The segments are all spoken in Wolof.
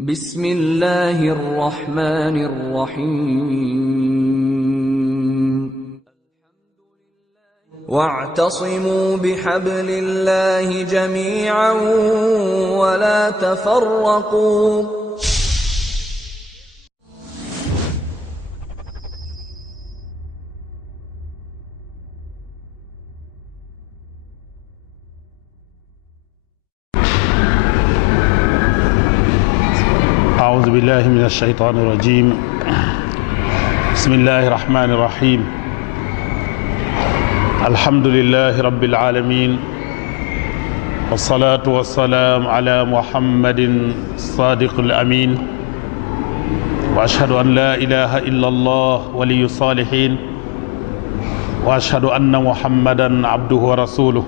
بسم الله الرحمن الرحيم واعتصموا بحبل الله جميعا ولا تفرقوا أعوذ بالله من الشيطان الرجيم بسم الله الرحمن الرحيم الحمد لله رب العالمين والصلاة والسلام على محمد الصادق الأمين وأشهد أن لا إله إلا الله ولي الصالحين وأشهد أن محمدا عبده ورسوله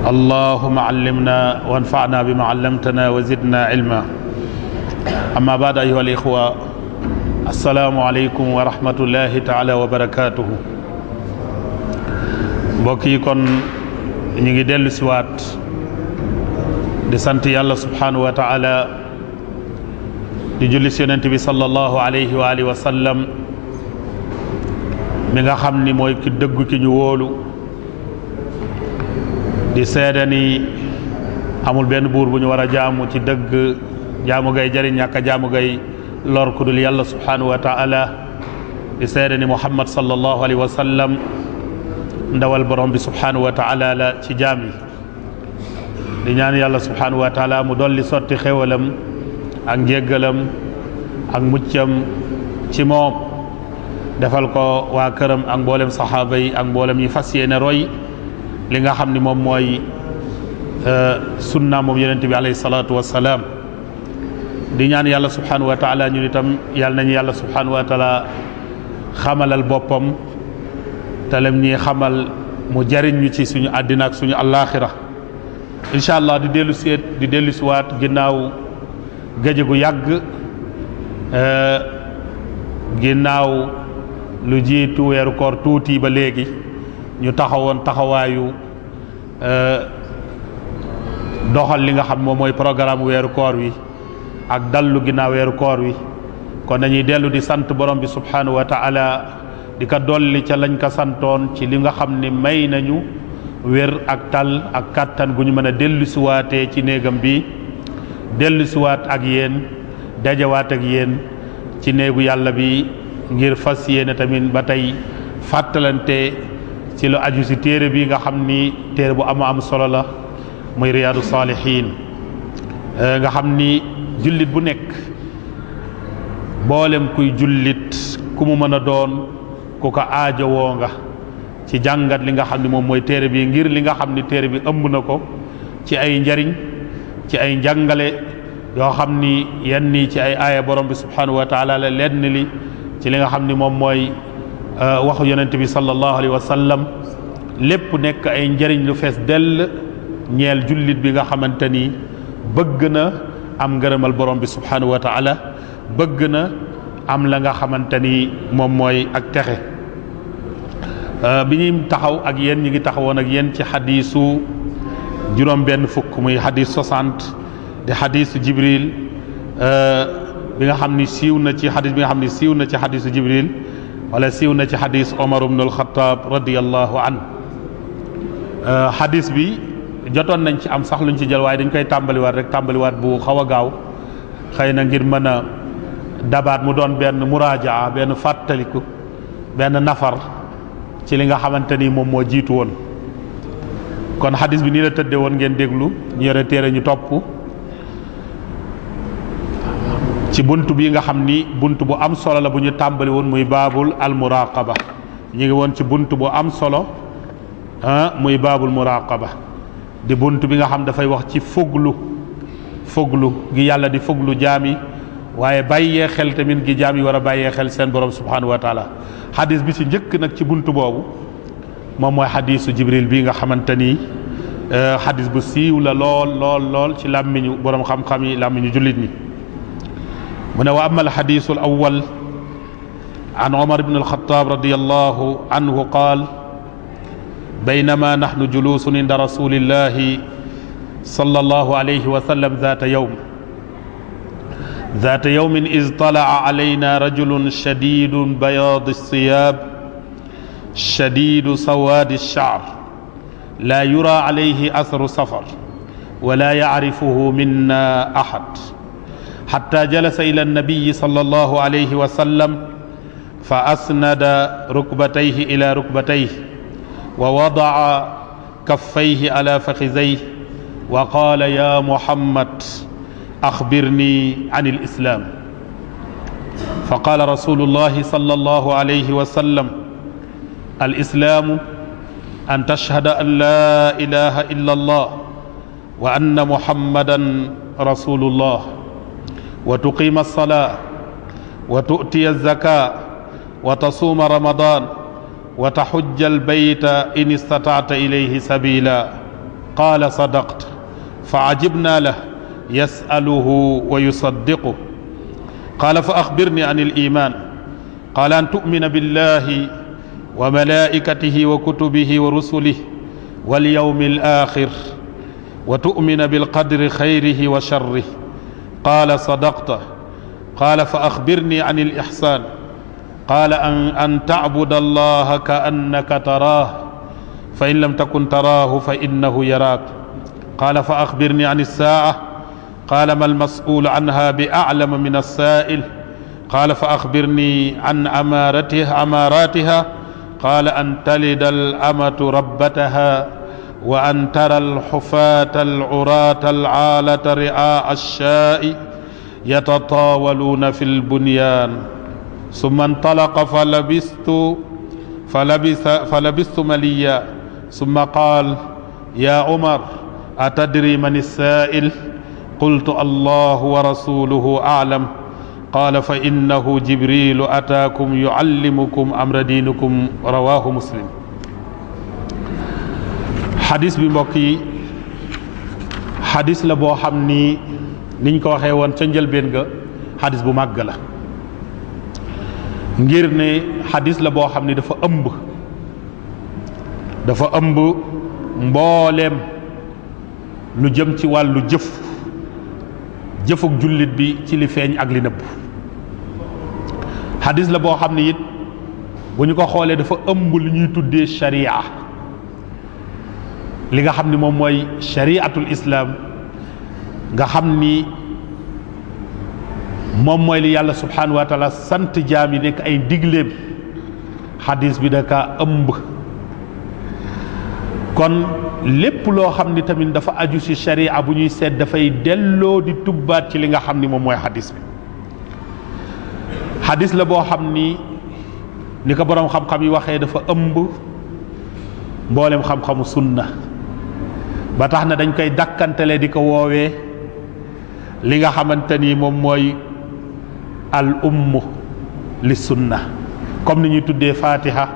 اللهم علمنا وانفعنا بما علمتنا وزدنا علما أما بعد أيها الإخوة السلام عليكم ورحمة الله تعالى وبركاته mbokk yi kon ñu ngi dellu si waat di sant yàlla subhanahu wa taala di julli si yonent bi sallallahu alayhi wa alihi wa sallam mi nga xam ni mooy ki dëggu ki ñu wóolu di seede ni amul benn buur bu ñu war a jaamu ci dëgg jaamu gay jëriñ ñàkk a jaamu gay lor ku dul yàlla subhanahu wa taala di seede ni muhammad sallallahu alayhi wa sallam ndawal borom bi subhanahu wa taala la ci jaam yi di ñaan yàlla subhanahu wa taala mu dolli sotti xéwalam ak njéggalam ak muccam ci moom defal ko waa këram ak mboolem saxaaba yi ak mboolem ñi fas yéene roy li nga xam ni moom mooy sunna moom yonent bi alayhi salaatu wassalaam di ñaan yàlla subhanahu wa taala ñun itam yàlla nañu yàlla subhanahu wa taala xamalal boppam talem ñi xamal mu jariñ ñu ci suñu àddina ak suñu allaaxira incha allah di dellu siwaat ginnaaw géej gu yàgg ginnaaw lu jiitu weeru koor tuuti ba léegi ñu taxawoon taxawaayu doxal li nga xam moom mooy programme weeru koor wi ak dallu ginnaaw weeru koor wi kon dañuy dellu di sant borom bi subhanahu wa taala di ko dolli ca lañ ko santoon ci li nga xam ne may nañu wér ak tal ak kàttan gu ñu mën a dellu siwaatee ci néegam bi dellu siwaat ak yéen dajawaat ak yéen ci néegu yàlla bi ngir fas yéene tamit ba tey fàttalante ci lu aju si téere bi nga xam ni téere bu am solo la muy riyaadu saalihiin nga xam ni jullit bu nekk boolem kuy jullit ku mu mën a doon ku ko aajowoo nga ci jàngat li nga xam ni moom mooy téere bi ngir li nga xam ni téere bi ëmb na ko ci ay njariñ ci ay njàngale yoo xam ni yenn ni ci ay aaya borom bi subhanahu wa taala la lenn li ci li nga xam ni moom mooy waxu yonent bi sallallahu alayhi wa sallam lépp nekk ay njëriñ lu fees dell ñeel jullit bi nga xamante ni bëgg na am ngërëmal borom bi subhanahu wa taala bëgg na am la nga xamante ni moom mooy ak texe bi ñuy taxaw ak yéen ñi ngi taxawoon ak yéen ci xadiisu juróom benn fukk muy xadiis 60 di xadiisu jibril bi nga xam ni siiw na ci xadiis bi nga xam ni siiw na ci xadiisu jibril wala siiw na ci xadis Omar ibn al-Khattab radiyallahu an xadis bi jotoon nañ ci am sax luñ ci jël waaye dañ koy tàmbaliwaat bu xaw a gaaw xëy na ngir mën a dabaat mu doon benn muraajaa benn fàttaliku benn nafar ci li nga xamante ni moom moo jiitu woon kon xadis bi nii la tëddee woon ngeen déglu ñu yore téere ñu topp ci bunt bi nga xam ni bunt bu am solo la bu ñu tàmbali woon muy baabul almuraqaba ñu ngi woon ci bunt bu am solo muy baabul muraqaba di bunt bi nga xam dafay wax ci foglu gi yàlla di foglu jaam yi waaye bàyyee xel tamit gi jaam yi war a bàyyee xel seen borom subhanahu wa taala xadis bi ci njëkk nag ci bunt boobu moom mooy xadisu jibril bi nga xamante ni xadis bu siiw la lool ci làmmiñu borom xam-xam yi làmmiñu jullit ñi mu ne wa ama alxadisu alawal an omar ibn alxataab radiallahu anhu qaal baynama nahnu juluusun inda rasulillahi sallallahu alayhi wa sallam zaata yawm ذات يوم إذ طلع علينا رجل شديد بياض الثياب شديد سواد الشعر لا يرى عليه أثر سفر ولا يعرفه منا أحد حتى جلس إلى النبي صلى الله عليه وسلم فأسند ركبتيه إلى ركبتيه ووضع كفيه على فخذيه وقال يا محمد أخبرني عن الإسلام فقال رسول الله صلى الله عليه وسلم الإسلام أن تشهد أن لا إله إلا الله وأن محمدا رسول الله وتقيم الصلاة وتؤتي الزكاة وتصوم رمضان وتحج البيت إن استطعت إليه سبيلا قال صدقت فعجبنا له يسأله ويصدقه قال فأخبرني عن الإيمان قال أن تؤمن بالله وملائكته وكتبه ورسله واليوم الآخر وتؤمن بالقدر خيره وشره قال صدقت قال فأخبرني عن الإحسان قال أن تعبد الله كأنك تراه فإن لم تكن تراه فإنه يراك قال فأخبرني عن الساعة قال ما المسؤول عنها بأعلم من السائل قال فأخبرني عن أماراتها قال أن تلد الأمة ربتها وأن ترى الحفاة العراة العالة رعاء الشاء يتطاولون في البنيان ثم انطلق فلبثت مليا ثم قال يا عمر أتدري من السائل قلت الله ورسوله أعلم قال فإنه جبريل أتاكم يعلمكم أمر دينكم رواه مسلم xadis bi mbokk yi xadis la boo xam ni niñ ko waxee woon ca njëlbéen ga xadis bu màgg la ngir ne xadis la boo xam ni dafa ëmb mbooleem lu jëm ci wàllu jëfuk jullit bi ci li feeñ ak li nëbb xadis la boo xam ni it bu ñu ko xoolee dafa ëmb lu ñuy tuddee sharia li nga xam ni moom mooy shariatul islam nga xam ni moom mooy li yàlla subhanahu wa taala sant jaam yi nekk ay digleem xadis bi da kaa ëmb kon lépp loo xam ni tamit dafa aju ci sharia bu ñuy seet dafay delloo di tubbaat ci li nga xam ni moom mooy xadis bi xadis la boo xam ni ko boroom xam-xam yi waxee dafa ëmb mboolem xam-xamu sunna ba tax na dañ koy dakkantele di ko woowee li nga xamante ni moom mooy al li sunna comme ni ñuy tuddee fatiha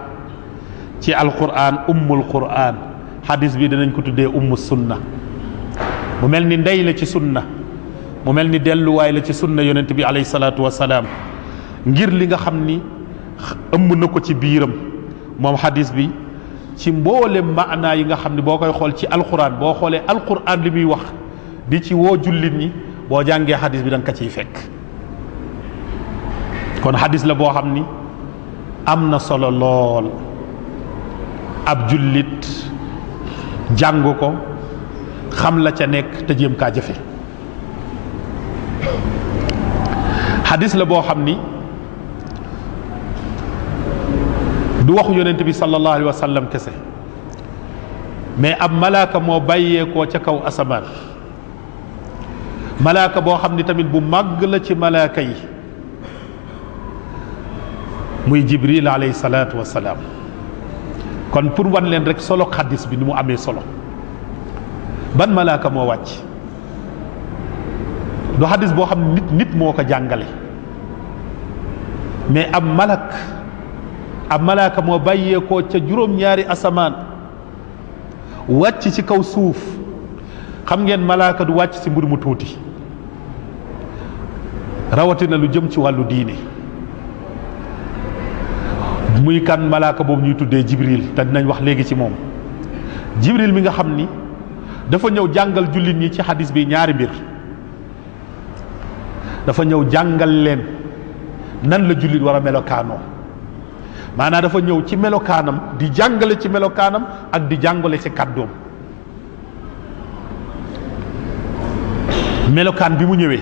ci alquran ummul quran hadis bi danañ ko tuddee sunna mu mel ni ndey la ci sunna mu mel ni delluwaay la ci sunna yonent bi alayhi salaatu wasalaam ngir li nga xam ni ëmb na ko ci biiram moom hadis bi ci mboolem maanaa yi nga xam ne boo koy xool ci alquran boo xoolee alquran li muy wax di ci woo jullit ñi boo jàngee xadis bi da nga ko ciy fekk kon xadis la boo xam ni am na solo lool ab jullit jàng ko xam la ca nekk te jéem kaa jëfe xadis la boo xam ni du waxu yonent bi sallallahu alayhi wa sallam kese mais ab malaaka moo bàyyeekoo ca kaw asamaan malaaka boo xam ni tamit bu màgg la ci malaaka yi muy jibril alayhi salaatu wa salaam kon pour wan leen rek solo xaddis bi ni mu amee solo ban malaaka moo wàcc du xaddis boo xam ne nit moo ko jàngale mais ab malaaka moo bàyyeekoo ca juróom-ñaari asamaan wàcc ci kaw suuf xam ngeen malaaka du wàcc ci mbir mu tuuti rawatina lu jëm ci wàllu diine muy kan malaaka boobu ñuy tuddee jibril te dinañ wax léegi ci moom jibril mi nga xam ni dafa ñëw jàngal jullit ñi ci xadis bi ñaari mbir dafa ñëw jàngal leen nan la jullit war a melokaanoo maanaam dafa ñëw ci melokaanam di jàngale ci melokaanam ak di jàngale ci kàddoom. melokaan bi mu ñëwee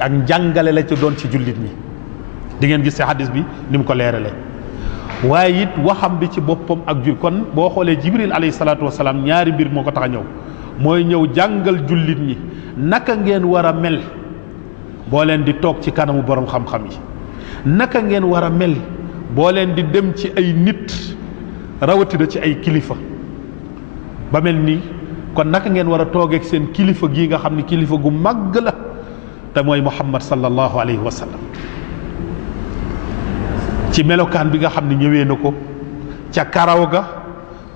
ak njàngale la ci doon ci jullit ñi di ngeen gis ci hadis bi ni mu ko leeralee waaye it waxam bi ci boppam ak jul kon boo xoolee Jibril alayhi salaatu wasalaam ñaari mbir moo ko tax a ñëw mooy ñëw jàngal jullit ñi naka ngeen war a mel boo leen di toog ci kanamu borom xam-xam yi naka ngeen war a mel boo leen di dem ci ay nit rawatina ci ay kilifa ba mel ni kon naka ngeen war a toogeeg seen kilifa gii nga xam ni kilifa gu màgg la te mooy Muhammad sallallahu alayhi wa sallam ci melokaan bi nga xam ne ñëwee na ko ca karaw ga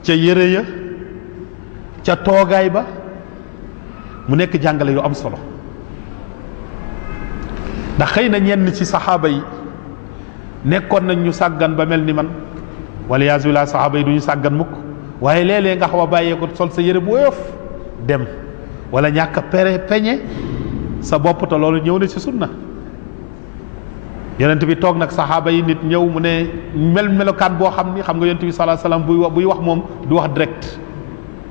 ca yére ya ca toogaay ba mu nekk jàngale yu am solo ndax xëy na ñenn ci saxaaba yi nekkoon nañ ñu sàggan ba mel ni man wala yaasu billah saxaaba yi du ñu sàggan mukk waaye léeg-léeg nga xaw a bàyyee ko sol sa yére bu woyof dem wala ñàkk a peñe sa bopp te loolu ñëw na ci sunna yonent bi toog nag saxaaba yi nit ñëw mu ne melokaan boo xam ni xam nga yonent bi sallallahu alayhi wasallam buy wax moom du wax direct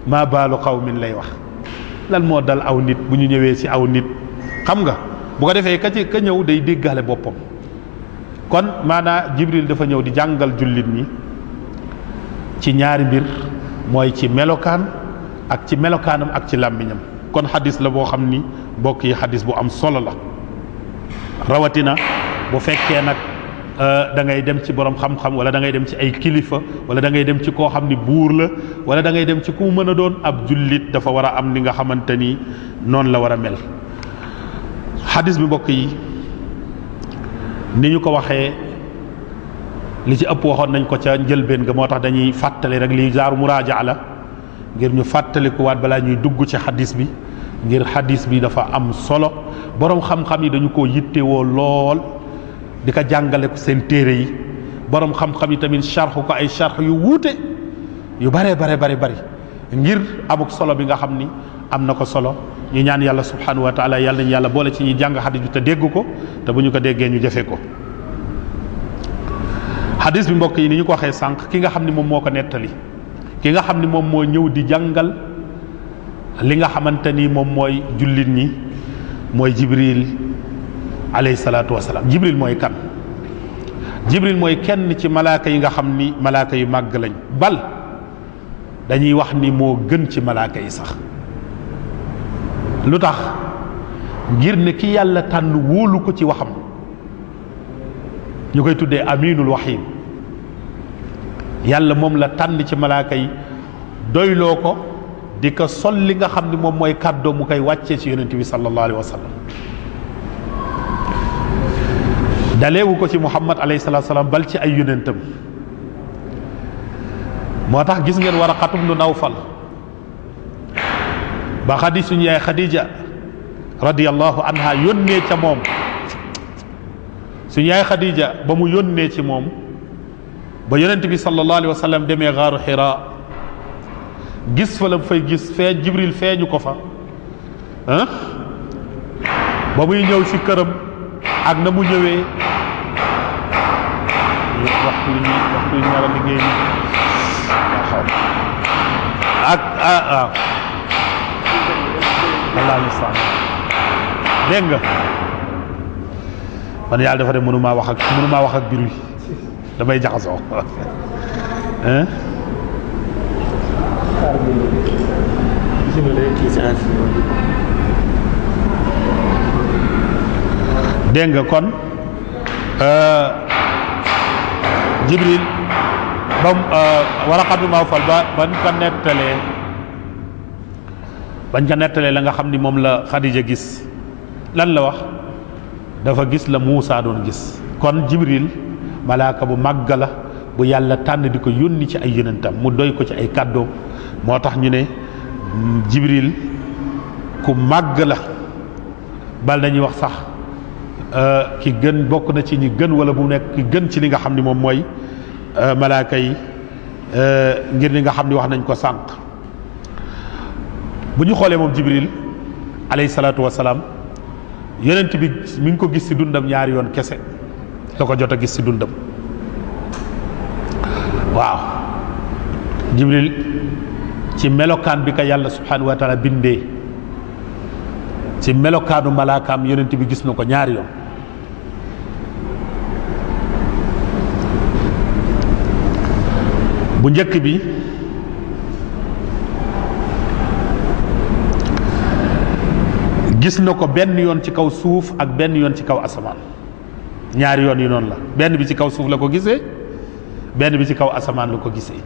maa baalu qawmin lay wax lan moo dal aw nit bu ñu ñëwee ci aw nit xam nga bu ko defee ka ñëw day déggaale boppam kon maanaa Jibril dafa ñëw di jàngal jullit ñi ci ñaari mbir mooy ci melokaan ak ci melokaanam ak ci làmmiñam kon xadis la boo xam ni mbokk yi xadis bu am solo la rawatina bu fekkee nag da ngay dem ci borom xam-xam wala da ngay dem ci ay kilifa wala da ngay dem ci koo xam ni buur la wala da ngay dem ci ku mu mën a doon ab jullit dafa war a am li nga xamante ni noonu la war a mel xadis bi mbokk yi ni ñu ko waxee li ci ëpp waxoon nañ ko ca njëlbeen nga moo tax dañuy fàttali rek li jaaru muraajaa la ngir ñu fàttalikuwaat balaa ñuy dugg ci xadis bi ngir xadis bi dafa am solo borom xam-xam yi dañu ko yittewoo lool di ko jàngale ko seen téere yi borom xam-xam yi tamit charxu ko ay charx yu wuute yu bare bari ngir amuk solo bi nga xam ni am na ko solo ñu ñaan yàlla subhanahu wa taala yàlla nañu yàlla boole ci ñuy jàng xadis bi te dégg ko te bu ñu ko déggee ñu jëfe ko xadis bi mbokk yi ni ñu ko waxee sànq ki nga xam ni moom moo ko nettali ki nga xam ni moom moo ñëw di jàngal li nga xamante ni moom mooy jullit ñi mooy Jibril alayhi salaatu wasalaam Jibril mooy kan Jibril mooy kenn ci malaaka yi nga xam ni malaaka yu màgg lañ bal dañuy wax ni moo gën ci malaaka yi sax lu tax ngir ne ki yàlla tànn wóolu ko ci waxam ñu koy tuddee aminul waxim yàlla moom la tànn ci malaaka yi doyloo ko di ko sol li nga xam ni moom mooy kàddoo mu koy wàccee ci yonent bi sallallahu alayhi wa sallam daleewu ko ci Muhammad alayhi salaatu salaam bal ci ay yonentam moo tax gis ngeen Waraqatu bnu Nawfal ba suñu yaay Khadija radiyallahu anha yónnee ca moom suñu yaay Khadija ba mu yónnee ci moom ba yonent bi sallallahu alayhi wa sallam demee gaaru Hira gis fa la fay gis fee Jibril feeñu ko fa ba muy ñëw ci këram ak na mu ñëwee waxtu yi nar a liggéey ni ak waaw wallaahi musta'an dégg nga man yàlla dafa dem mënumaa wax ak biir wi damay jaxasoo dégg nga kon Jibril bam Waraqatu Nawfal bañ ko nettalee la nga xam ni moom la Xadija gis lan la wax dafa gis la Muusa doon gis kon Jibril malaaka bu màgg la bu yàlla tànn di ko yónni ci ay yonentam mu doy ko ci ay kàddoom moo tax ñu ne Jibril ku màgg la bal nañuy wax sax ki gën bokk na ci ñi gën wala bu nekk ki gën ci li nga xam ni moom mooy malaaka yi ngir li nga xam ni wax nañ ko sànq bu ñu xoolee moom Jibril alayhi salaatu wasalaam yonent bi mi ngi ko gis ci dundam ñaari yoon kese la ko jot a gis ci dundam waaw Jibril ci melokaan bi ka yàlla subhanahu wa taala bindee ci melokaanu malaakaam yonent bi gis na ko ñaari yoon bu njëkk bi gis na ko benn yoon ci kaw suuf ak benn yoon ci kaw asamaan ñaari yoon yi noonu la benn bi ci kaw suuf la ko gisee benn bi ci kaw asamaan la ko gisee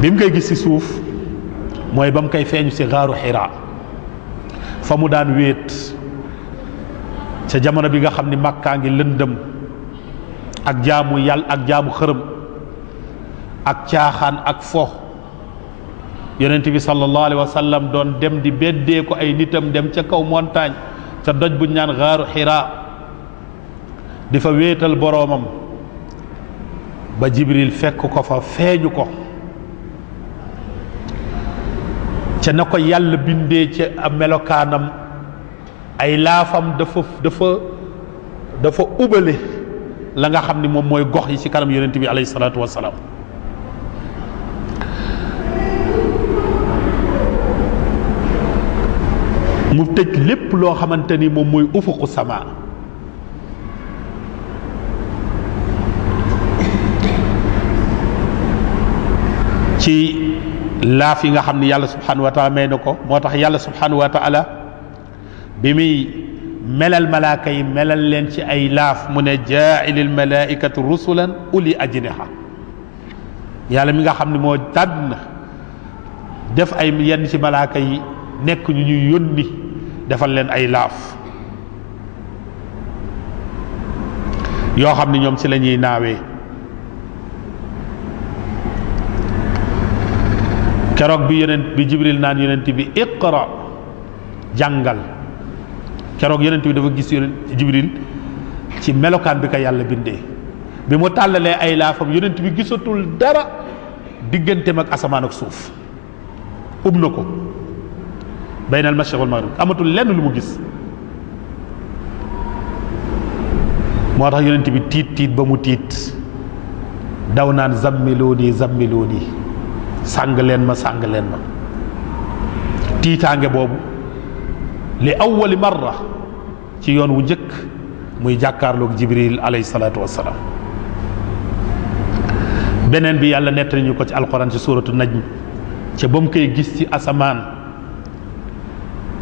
bi mu koy gis ci suuf mooy ba mu koy feeñu ci xaaru Xiraa fa mu daan wéet ca jamono bi nga xam ni Makkaa ngi lëndëm ak jaamu yàlla ak jaamu xërëm ak caaxaan ak fo yonent bi sallallahu alayhi wa sallam doon dem di beddee ko ay nitam dem ca kaw montagne ca doj buñ naan xaaru Xiraa di fa wéetal boroomam ba Jibril fekk ko fa feeñu ko ca na ko yàlla bindee ci am melokaanam ay laafam dafa ubale la nga xam ni moom mooy gox yi ci kanam yonent bi alayhi salaatu wassalaam mu tëj lépp loo xamante ni moom mooy ufuqu sama ci laaf yi nga xam ni yàlla subhanahu wa taala may na ko moo tax yàlla subhanahu wa taala bi muy melal malaaka yi melal leen ci ay laaf mu ne jaailil malaikatu rusulan uli ajniha yàlla mi nga xam ne moo tànn def ay yenn ci malaaka yi nekk ñu ñuy yónni defal leen ay laaf yoo xam ni ñoom ci la ñuy naawee keroog bi Jibril naan yonent bi iqra jàngal keroog yonent bi dafa gis Jibril ci melokaan bi ko yàlla bindee bi mu tàllalee ay laafam yonent bi gisatul dara digganteem ak asamaan ak suuf ub na ko baynal mashriq wal maghrib amatul lenn lu mu gis moo tax yonent bi tiit ba mu tiit daw naan zammilooni sàng leen ma tiitaange boobu li awwali marra ci yoon wu njëkk muy jàkkaarloog Jibril alayhi salaatu wassalaam beneen bi yàlla nettali ñu ko ci alquran ci suuratu najm ca ba mu koy gis ci asamaan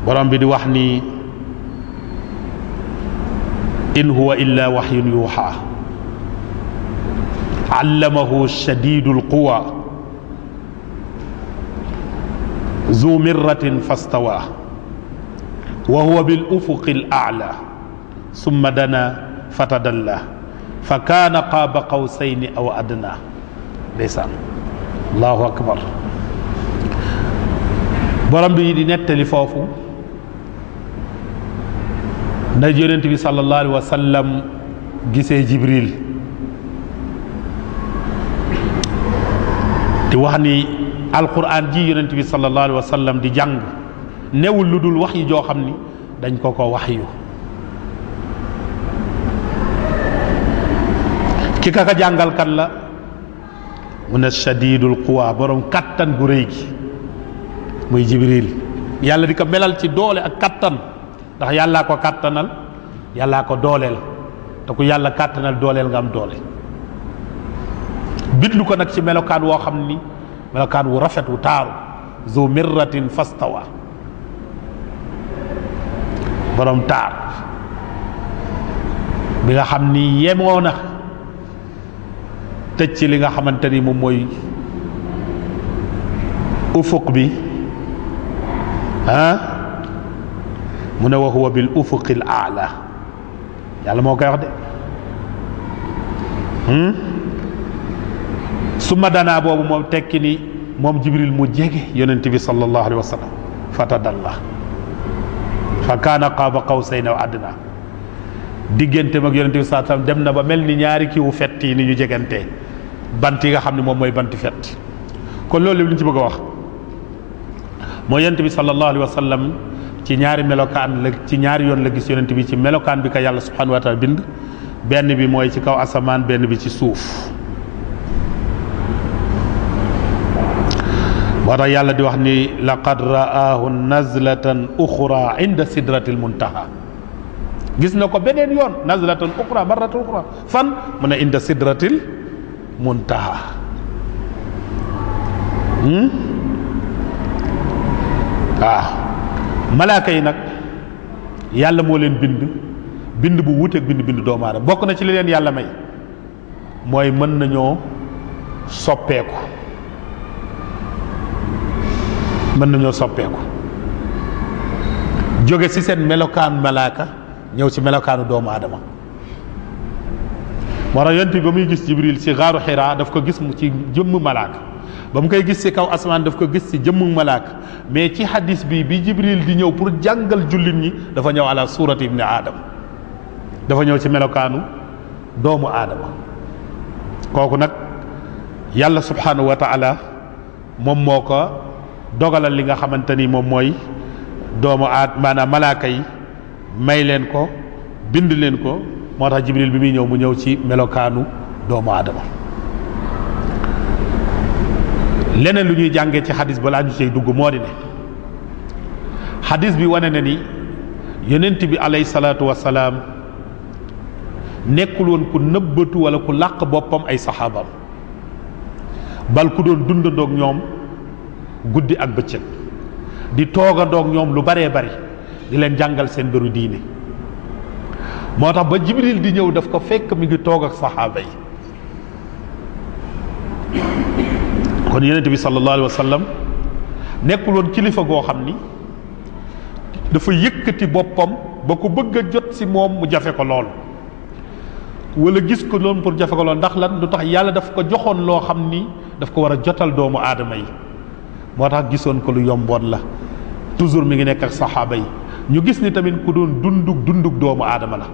borom bi di wax ni in huwa illa waxyun yuuxa allamahu shadidul quwa zu mirratin fastawa wa huwa bil ufuqil a'la summa dana fatadalla fa kaana qaaba qawsayni aw adna ndeysaan allahu akbar borom bi di nettali foofu na yonent bi sallallahu alayhi wa sallam gisee Jibril di wax ni alquran ji yonent bi sallallahu alayhi wa sallam di jàng newul lu dul wax yi joo xam ni dañ ko wax yu ki ka jàngal kan la mu ne shadidul quwa borom kattan gu rëy gi muy Jibril yàlla di ko melal ci doole ak kattan ndax yàllaa ko kattanal yàllaa ko dooleel te ku yàlla kattanal dooleel nga am doole bitlu ko nag ci melokaan woo xam ni melokaan wu rafet wu taaru zu mirratin fastawa borom taar bi nga xam ni yemoo na tëj ci li nga xamante ni moom mooy ufuq bi mu ne wa huwa bil ufuqil a'la yàlla moo koy wax de summa danaa boobu moom tekki ni moom Jibril mu jege yonent bi sallallahu alayhi wa sallam fatadalla fa kaana qaaba qawsayni aw adna diggante mag yonent bi sallallahu alayhi wa sallam dem na ba mel ni ñaari kiiwu fett yi ni ñu jegantee bant yi nga xam ne moom mooy banti fett kon loolu li ñu ci bëgg a wax moo yonent bi sallallahu alayhi wa sallam ci ñaari melokaan la ci ñaari yoon la gis yonent bi ci melokaan bi ko yàlla subhanahu wa taala bind benn bi mooy ci kaw asamaan benn bi ci suuf moo tax yàlla di wax ni laqad ra'aahu nazlatan uxra inda sidratil muntaha gis na ko beneen yoon nazlatan uxra marratan uxra fan mu ne inda sidratil muntaha waaw malaaka yi nag yàlla moo leen bind bu wuuteeg bind doomu aadama bokk na ci li leen yàlla may mooy mën nañoo soppeeku jóge ci seen melokaan malaaka ñëw ci melokaanu doomu aadama moo tax yonent bi ba muy gis Jibril ci xaaru Xiraa daf ko gis mu ci jëmm malaaka ba mu koy gis ci kaw asamaan daf ko gis ci jëmmu malaaka mais ci hadis bi Jibril di ñëw pour jàngal jullit ñi dafa ñëw ala suurati ibni aadam dafa ñëw ci melokaanu doomu aadama kooku nag yàlla subhanahu wa taala moom moo ko dogalal li nga xamante ni moom mooy maanaam malaaka yi may leen ko bind leen ko moo tax Jibril bi muy ñëw mu ñëw ci melokaanu doomu aadama leneen lu ñuy jàngee ci xadis balaa ñu cay dugg moo di ne xadis bi wane na ni yonent bi alayhi salaatu wasalaam nekkul woon ku nëbbatu wala ku làq boppam ay saxaabam bal ku doon dundandoog ñoom guddi ak bëccëg di toogandoog ñoom lu baree bari di leen jàngal seen mbiru diine moo tax ba Jibril di ñëw daf ko fekk mi ngi toog ak saxaaba yi kon yonent bi sallallahu alayhi wa sallam nekkul woon kilifa goo xam ni dafa yëkkati boppam ba ku bëgg a jot ci moom mu jafe ko lool wala gis ko loolu pour jafe ko lool ndax lan lu tax yàlla daf ko joxoon loo xam ni daf ko war a jotal doomu aadama yi moo tax gisoon ko lu yomboon la toujours mi ngi nekk ak saxaaba yi ñu gis ni tamit ku doon dundug doomu aadama la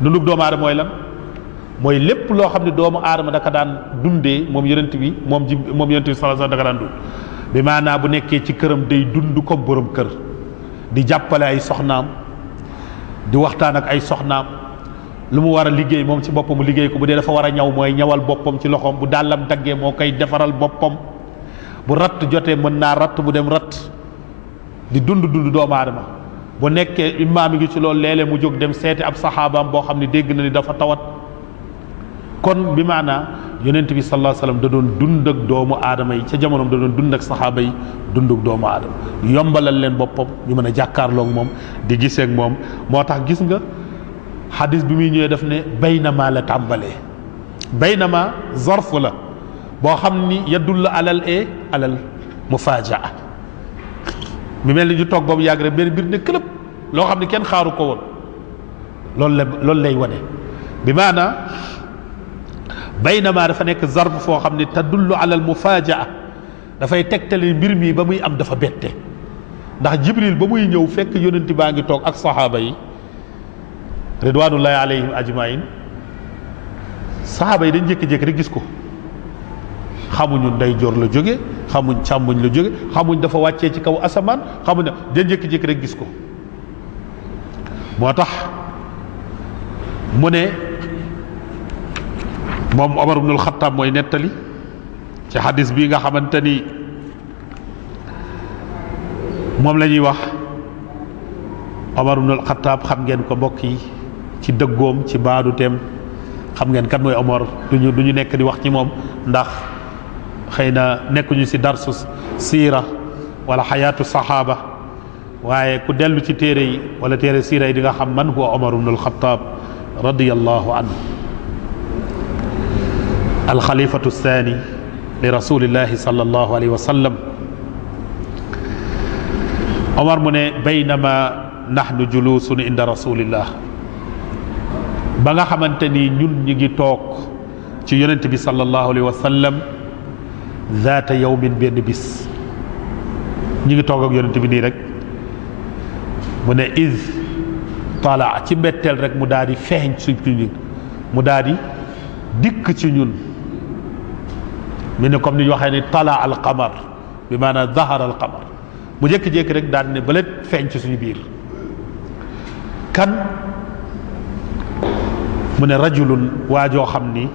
dundug doomu aadama mooy lan mooy lépp loo xam ne doomu aadama daka daan dundee moom yonent bi moom yonent bi sallallahu alayhi wasallam daka daan dund bi maanaam bu nekkee ci këram day dund comme borom kër di jàppale ay soxnaam di waxtaan ak ay soxnaam lu mu war a liggéey moom ci boppam mu liggéey ko bu dee dafa war a ñaw mooy ñawal boppam ci loxoom bu dàllam daggee moo koy defaral boppam bu ratt jotee mën naa ratt bu dem ratt di dund doomu aadama bu nekkee imaam mi ngi ci loolu léeg-léeg mu jóg dem seeti ab saxaabaam boo xam ne dégg na ni dafa tawat kon bi maanaa yonent bi sallallahu alayhi wasallam da doon dund ak doomu aadama yi ca jamonoom da doon dund ak saxaaba yi dund ak doomu aadama yombalal leen boppam ñu mën a jàkkaarloog moom di gisee ak moom moo tax gis nga xadis bi muy ñëwee daf ne baynama la tàmbalee baynama zarf la boo xam ni yadullu alal mufajaa mi mel ni ñu toog boobu yàgg rek benn mbir ne këlëb loo xam ne kenn xaaru ko woon loolu lay wane bi maanaa baynama dafa nekk zarf foo xam ne tadullu alal mufajaa dafay tegtale mbir mi ba muy am dafa bette ndax Jibril ba muy ñëw fekk yonent baa ngi toog ak saxaaba yi ridwanullahi alayhim ajmain saxaaba yi dañ jékki-jékki rek gis ko xamuñu ndeyjoor la jóge xamuñ càmmoñ la jóge xamuñ dafa wàccee ci kaw asamaan xamuñ ne dañ jékki-jékki rek gis ko moo tax mu ne moom Omar ibnul Xattaab mooy nettali ci xadis bii nga xamante ni moom la ñuy wax Omar ibnul Xattaab xam ngeen ko mbokk yi ci dëggoom ci baadu teem xam ngeen kan mooy Omar du ñu nekk di wax ci moom ndax xëy na nekkuñu ci darsu siira wala xayaatu saxaaba waaye ku dellu ci téere yi wala téere siira yi di nga xam man huwa Omar ibnul Xattaab radiyallahu anhu alxalifatu thani li rasulillahi sallallahu alayhi wa sallam Omar mu ne baynama nahnu julusun inda rasulillah ba nga xamante ni ñun ñi ngi toog ci yonent bi sallallahu alayhi wa sallam zaata yawmin benn bis ñi ngi toog ak yonent bi nii rek mu ne iz tala ci mbetteel rek mu daal di feeñ ci ñun mu daal di dikk ci ñun mu ne comme ni ñu waxee ni tala al qamar bi maanaam zahara al qamar mu jékki-jékki rek daan ne balet feeñ ci suñu biir. kan mu ne rajulun waajoo xam ni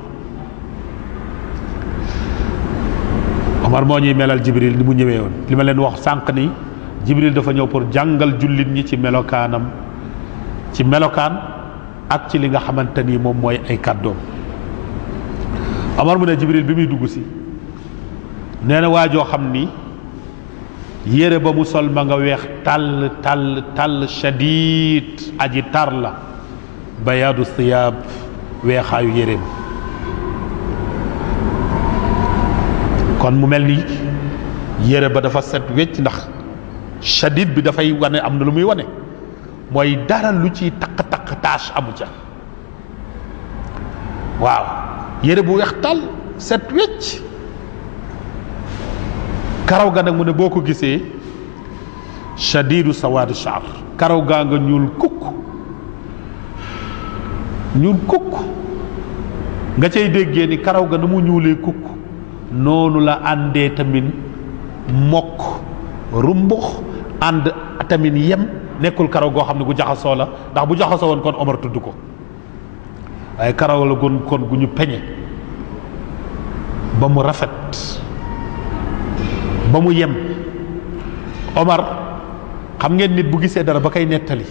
Omar moo ñuy melal Jibril ni mu ñëwee woon li ma leen wax sànq ni Jibril dafa ñëw pour jàngal jullit ñi ci melokaanam ci melokaan ak ci li nga xamante ni moom mooy ay kàddoom. Omar mu ne Jibril bi muy dugg si nee na waajoo xam ni yére ba mu sol ma nga weex tàll shadid aji tar la bayaadu siyaab weexaayu yéreem. kon mu mel ni yére ba dafa set wecc ndax shadid bi dafay wane am na lu muy wane mooy dara lu ci takk tache amu ca waaw yére bu weex tàll set wecc. karaw ga nag mu ne boo ko gisee shadidu sawaadu sha'r karaw gaa nga ñuul kukk nga cay déggee ni karaw ga na mu ñuulee kukk noonu la àndee tamit mokk rumbux ànd tamit yem nekkul karaw goo xam ne gu jaxasoo la ndax bu jaxasoo woon kon Omar tudd ko waaye karaw la kon gu ñu peñe ba mu rafet ba mu yem. Omar xam ngeen nit bu gisee dara ba koy nettali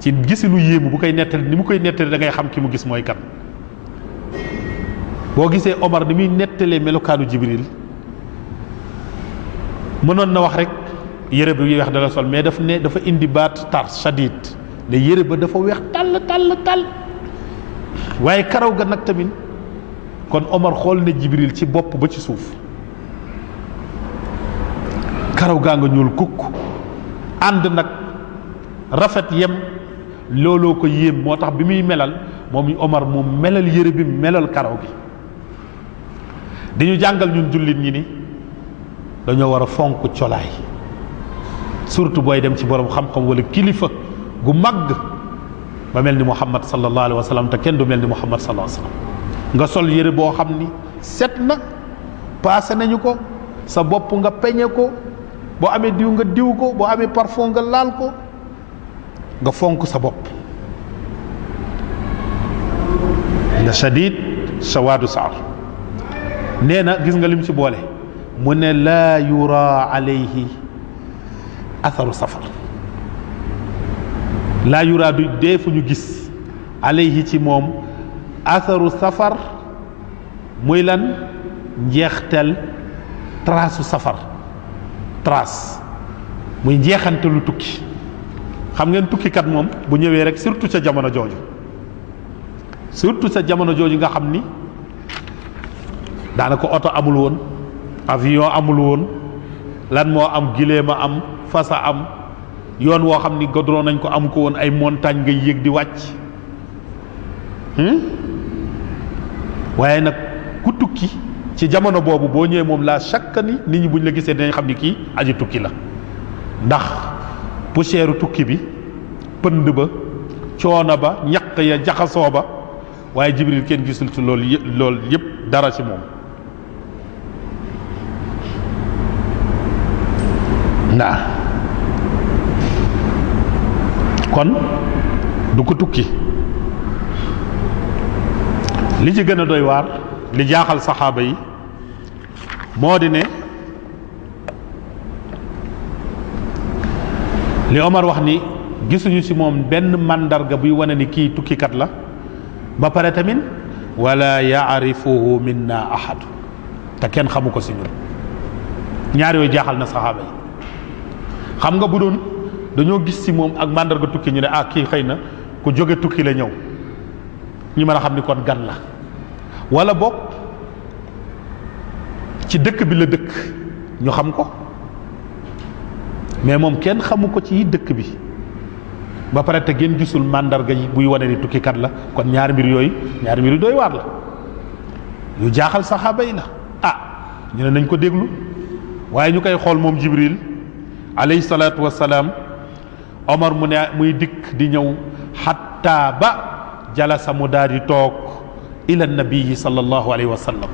ci gisinu yéemu bu koy nettali ni mu koy nettali da ngay xam ki mu gis mooy kan. boo gisee Omar ni muy nettalee melokaanu Jibril mënoon na wax rek yére bi weex dala sol mais dafa indi baat tar shadid ne yére ba dafa weex tàll waaye karaw ga nag tamit kon Omar xool ne Jibril ci bopp ba ci suuf karaw gaa nga ñuul kukk ànd nag rafet yem looloo ko yéem moo tax bi muy melal moom Omar mu melal yére bi melal karaw gi. dañu jàngal ñun jullit ñi ni dañoo war a fonk colaay surtout booy dem ci borom xam-xam wala kilifa gu màgg ba mel ni Muhammad sallallahu alayhi wa sallam te kenn du mel ni Muhammad sallallahu alayhi wa sallam nga sol yére boo xam ni set na paase nañu ko sa bopp nga peñe ko boo amee diw nga diw ko boo amee parfum nga laal ko nga fonk sa bopp nga shadid sawaadu sa'r nee na gis nga lim ci boole mu ne laa yura alayhi atharu safar laa yura du dee fu ñu gis alayhi ci moom atharu safar muy lan njeextel trasu safar trace muy njeexantalu tukki xam ngeen tukkikat moom bu ñëwee rek surtout ca jamono jooju nga xam ni daanaka oto amul woon avion amul woon lan moo am giléem a am fasa am yoon woo xam ni godron nañ ko am ko woon ay montagne ngay yéeg di wàcc waaye nag ku tukki ci jamono boobu boo ñëwee moom la chaque ni nit ñi buñ la gisee dinañ xam ni kii aji tukki la ndax poussière tukki bi pënd ba coono ba ñaq ya jaxasoo ba waaye Jibril kenn gisul ci loolu yëpp dara ci moom naa kon du ko tukki li ci gën a doy waar li jaaxal saxaaba yi moo di ne li Omar wax ni gisuñu ci moom benn màndarga buy wane ni kii tukkikat la ba pare tamit wala yaarifuhu minna ahad te kenn xamu ko ci ñun ñaar yooyu jaaxal na saxaaba yi xam nga bu doon dañoo gis ci moom ak màndarga tukki ñu ne ah kii xëy na ku jóge tukki la ñëw ñu mën a xam ni kon gan la wala boog ci dëkk bi la dëkk ñu xam ko mais moom kenn xamu ko ci dëkk bi ba pare te ngeen gisul màndarga yi buy wane ni tukkikat la kon ñaari mbir yu doy waar la yu jaaxal saxaaba yi la ah ñu ne nañ ko déglu waaye ñu koy xool moom Jibril alayhi salaatu wassalaam Omar mu ne muy dikk di ñëw xatta ba jalasa mu daal di toog ila nabii sallallahu alayhi wa sallam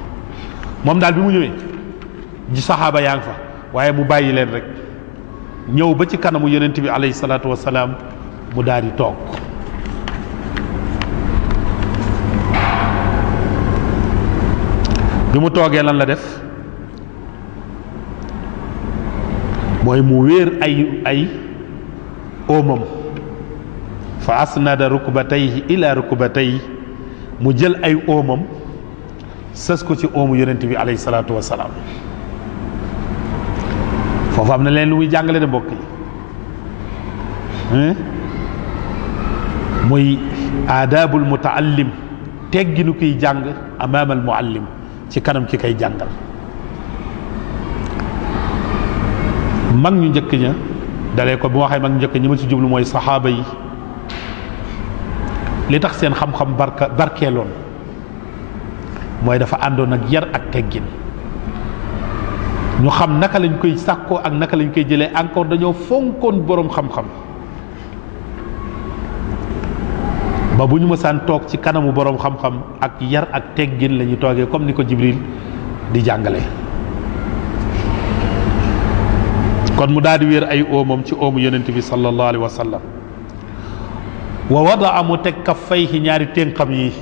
moom daal bi mu ñëwee ji saxaaba yaa ngi fa waaye mu bàyyi leen rek ñëw ba ci kanamu yonent bi alayhi salaatu wasalaam mu daal di toog bi mu toogee lan la def mooy mu wéer ay óomam fa asnada rukbatayhi ila rukbatayhi mu jël ay óomam sës ko ci óomu yonent bi alayhi salaatu wasalaam foofu am na leen lu muy jàngale de mbokk yi muy aadaabul mutaallim tegginu kiy jàng amaamal muallim ci kanam ki kay jàngal mag ñu njëkk ña dalee ko bu waxee mag ñu njëkk ñi ma ci jublu mooy saxaaba yi li tax seen xam-xam barkeeloon mooy dafa àndoon ak yar ak teggin ñu xam naka lañ koy sàkkoo ak naka lañ koy jëlee encore dañoo fonkoon boroom xam-xam ba bu ñu mësaan toog ci kanamu boroom xam-xam ak yar ak teggin la ñu toogee comme ni ko Jibril di jàngale kon mu daal di wéer ay óomam ci óomu yonent bi sallallahu alayhi wa sallam wa wadaa mu teg kaffayhi ñaari ténqam yi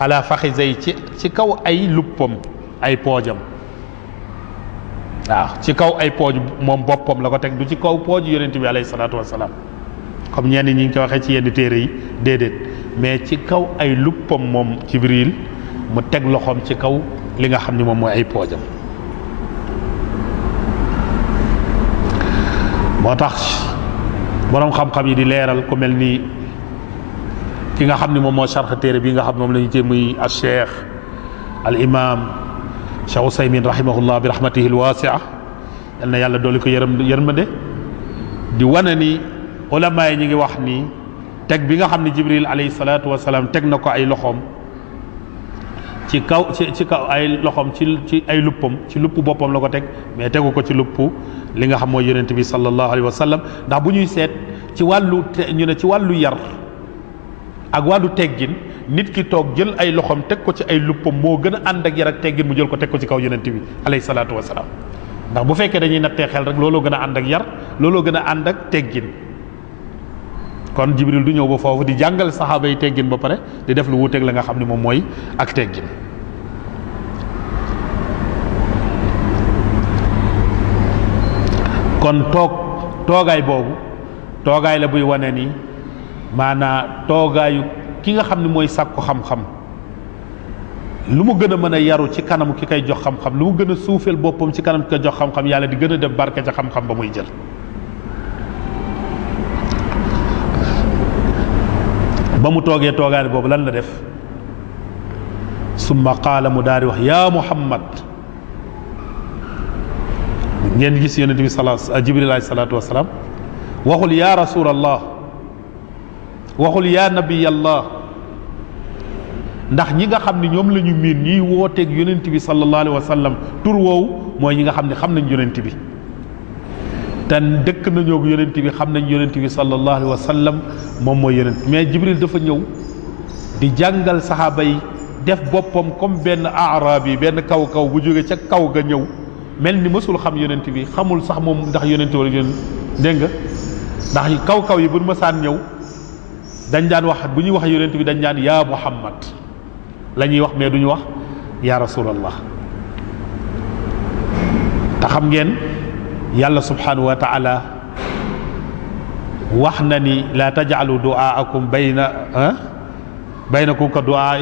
ala faxisay ci kaw ay luppam ay poojam waaw ci kaw ay pooj moom boppam la ko teg du ci kaw pooj yonent bi alayhi salaatu wasalaam comme ñenn ñi ngi ko waxee ci yenn téere yi déedéet mais ci kaw ay luppam moom Jibril mu teg loxoom ci kaw li nga xam ni moom mooy ay poojam moo tax boroom xam-xam yi di leeral ku mel ni ki nga xam ni moom moo sarx téere bi nga xam moom la ñu jëm muy al cheikh al imam Cheikh Ousaymin rahimahullah bi rahmatihi alwasia yal na yàlla dooli ko yërmande di wane ni ulama yi ñi ngi wax ni teg bi nga xam ne Jibril alayhi salaatu wasalaam teg na ko ay loxoom ci kaw ay loxoom ci ay luppam ci lupp boppam la ko teg mais tegu ko ci lupp li nga xam mooy yonent bi sallallahu alayhi wa sallam ndax bu ñuy seet ci wàllu ñu ne ci wàllu yar ak wàllu teggin nit ki toog jël ay loxoom teg ko ci ay luppam moo gën a ànd ak yar ak teggin mu jël ko teg ko ci kaw yonent bi alayhi salaatu wasalaam ndax bu fekkee dañuy nattee xel rek looloo gën a ànd ak yar looloo gën a ànd ak teggin kon Jibril du ñëw ba foofu di jàngal saxaaba yi teggin ba pare di def lu wuuteeg la nga xam ne moom mooy ak teggin kon toogaay boobu toogaay la buy wane ni maanaa toogaayu ki nga xam ne mooy sàkku xam-xam lu mu gën a mën a yaru ci kanam ki koy jox xam-xam lu mu gën a suufeel boppam ci kanam ki koy jox xam-xam yàlla di gën a def barke ca xam-xam ba muy jël ba mu toogee toogaay boobu lan la def summa qaala mu daal di wax yaa Muhammad ngeen gis yonent bi Jibril alayhi salaatu wasalaam waxul yaa rasulallah waxul yaa nabiyallah ndax ñi nga xam ne ñoom la ñu miin ñiy wooteeg yonent bi sallallahu alayhi wa sallam tur woowu mooy ñi nga xam ne xam nañ yonent bi te dëkk nañoo yonent bi xam nañ yonent bi sallallahu alayhi wa sallam moom mooy yonent mais Jibril dafa ñëw di jàngal saxaaba yi def boppam comme benn arab yi benn kaw-kaw bu jóge ca kaw ga ñëw mel ni mësul xam yonent bi xamul sax moom ndax yonent wala yonent dégg nga ndax kaw-kaw yi bu mësaan ñëw dañ daan wax bu ñuy wax yonent bi dañ daan yaa Muhammad la ñuy wax mais duñu wax yaa rasulallah te xam ngeen yàlla subhanahu wa taala wax na ni laa tajcalu duaakum baynakum ka duaa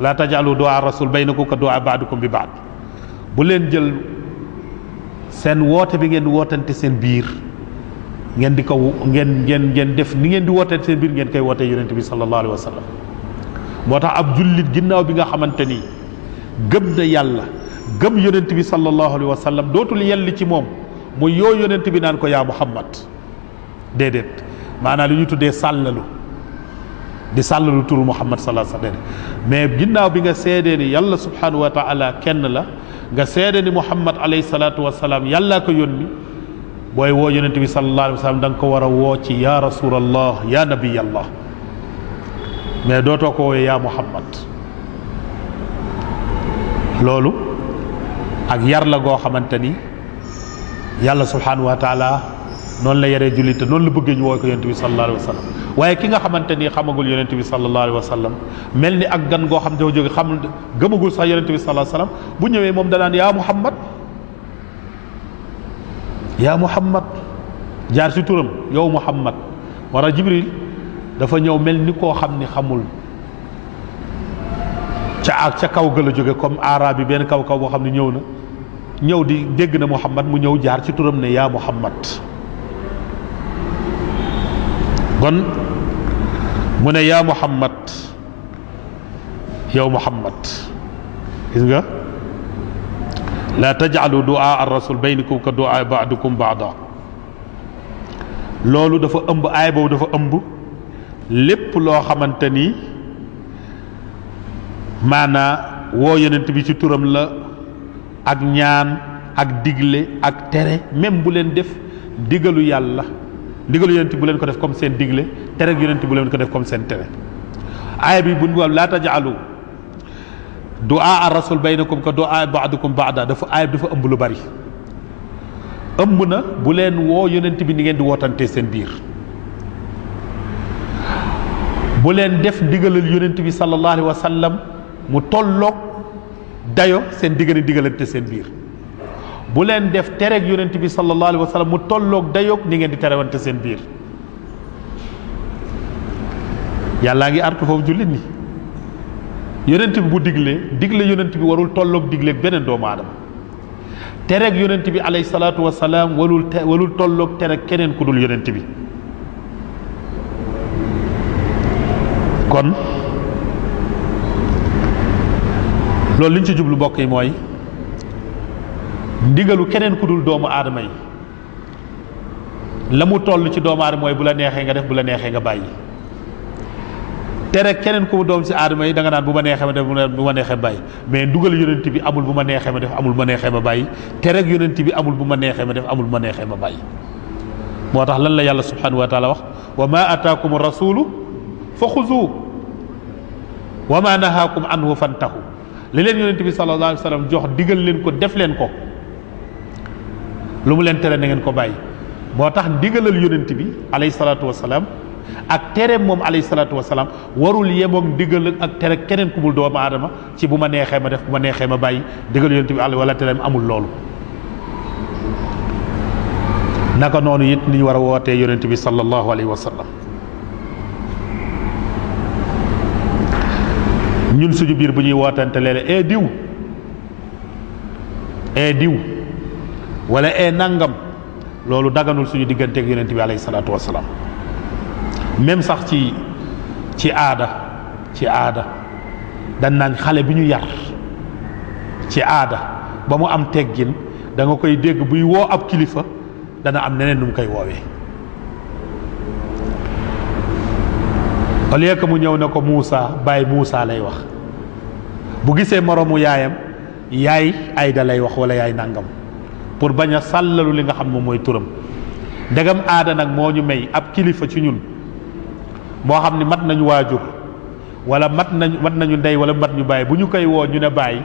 laa tajcalu duaa rasul baynakum ka duaa baadukum bi baad bu leen jël seen woote bi ngeen di wootante seen biir ngeen di ko ngeen def ni ngeen di wootante seen biir ngeen koy wootee yonent bi sallallahu alayhi wa sallam moo tax ab jullit ginnaaw bi nga xamante ni gëm na yàlla gëm yonent bi sallallahu alayhi wa sallam dootul yelli ci moom mu yoo yonent bi naan ko yaa Muhammad déedéet maanaam lu ñu tuddee sàllalu di sàllalu turu Muhammad sallallahu alayhi wa sallam mais ginnaaw bi nga seedee ni yàlla subhanahu wa taala kenn la nga seede ni Muhammad alayhi salaatu wa salaam yàllaa ko yónni booy woo yonent bi sallallahu alayhi wa sallam da nga ko war a woo ci yaa rasulallah yaa nabiyallah mais dootoo ko wooyee yaa Muhammad loolu ak yar la goo xamante ni yàlla subhanahu wa taala noonu la yaree jullit te noonu la bëggee ñu woo ko yonent bi sallallahu alayhi wa sallam waaye ki nga xamante ni xamagul yonent bi sallallahu alayhi wa sallam mel ni ak gan goo xam dafa jóge xam gëmagul sax yonent bi sallallahu alayhi wa sallam bu ñëwee moom danaan yaa Muhammad yaa Muhammad jaar si turam yow Muhammad wara Jibril dafa ñëw mel ni koo xam ni xamul ca kaw ga la jóge comme araab yi benn kaw boo xam ne ñëw di dégg na Muhammad mu ñëw jaar ci turam ne yaa Muhammad kon mu ne yaa Muhammad yow Muhammad gis nga la taj'alu du'a ar-rasul baynakum ka du'a ba'dukum ba'da loolu dafa ëmb aay boobu dafa ëmb lépp loo xamante ni maanaa woo yonent bi ci turam la ak ñaan ak digle ak tere même bu leen def digalu yàlla digalu yonent bu leen ko def comme seen digle tere ak yonent bu leen ko def comme seen tere aaya bi bu ñu laa taj'alu du'a ar-rasul baynakum ka du'a ba'dukum ba'da dafa aaya bi dafa ëmb lu bari ëmb na bu leen woo yonent bi ni ngeen di wootante seen biir bu leen def digalal yonent bi sallallahu alayhi wa sallam mu tolloog dayo seen digalante seen biir bu leen def tereeg yonent bi sallallahu alayhi wa sallam mu tolloog dayoog ni ngeen di terewante seen biir yàllaa ngi artu foofu jullit ni yonent bi bu digle yonent bi warul tolloog digleeg beneen doomu aadama tereeg yonent bi alayhi salaatu wa salaam warul tolloog tereeg keneen ku dul yonent bi kon loolu li ñu ci jublu mbokk yi mooy ndigalu keneen ku dul doomu aadama yi la mu toll ci doomu aadama mooy bu la neexee nga def bu la neexee nga bàyyi tere keneen ku mu doom ci aadama yi da nga naan bu ma neexee ma def bu ma neexee bàyyi mais ndugal yonent bi amul bu ma neexee ma def amul bu ma neexee ma bàyyi tere yonent bi amul bu ma neexee ma def amul bu ma neexee ma bàyyi moo tax lan la yàlla subhanahu wa taala wax wa ma ataakum rasulu fa xuzu wa ma nahaakum anhu fantahu li leen yonent bi sallallahu alayhi wa sallam jox digal leen ko def leen ko lu mu leen tere na ngeen ko bàyyi moo tax digalal yonent bi alayhi salaatu wa salaam ak tere moom alayhi salaatu wa salaam warul yemoog digal ak tere keneen ku mul doomu aadama ci bu ma neexee ma def bu ma neexee ma bàyyi digal yonent bi wala tereem amul loolu. naka noonu it ni ñu war a wootee yonent bi sallallahu alayhi wa sallam ñun suñu biir bu ñuy wootante léeg-léeg diw wala nangam loolu daganul suñu digganteeg yonent bi alayhi salaatu wa salaam même sax ci aada dañ naan xale bi ñu yar ci aada ba mu am teggin da nga koy dégg buy woo ab kilifa dana am neneen nu mu koy woowee au lieu que mu ñëw ne ko Moussa Baye Moussa lay wax bu gisee moroomu yaayam yaay Ayda lay wax wala yaay nangam pour bañ a sàllalu li nga xam moom mooy turam ndegam aada nag moo ñu may ab kilifa ci ñun moo xam ni mat nañu waajur wala mat nañu ndey wala mat ñu bàyyi bu ñu koy woo ñu ne bàyyi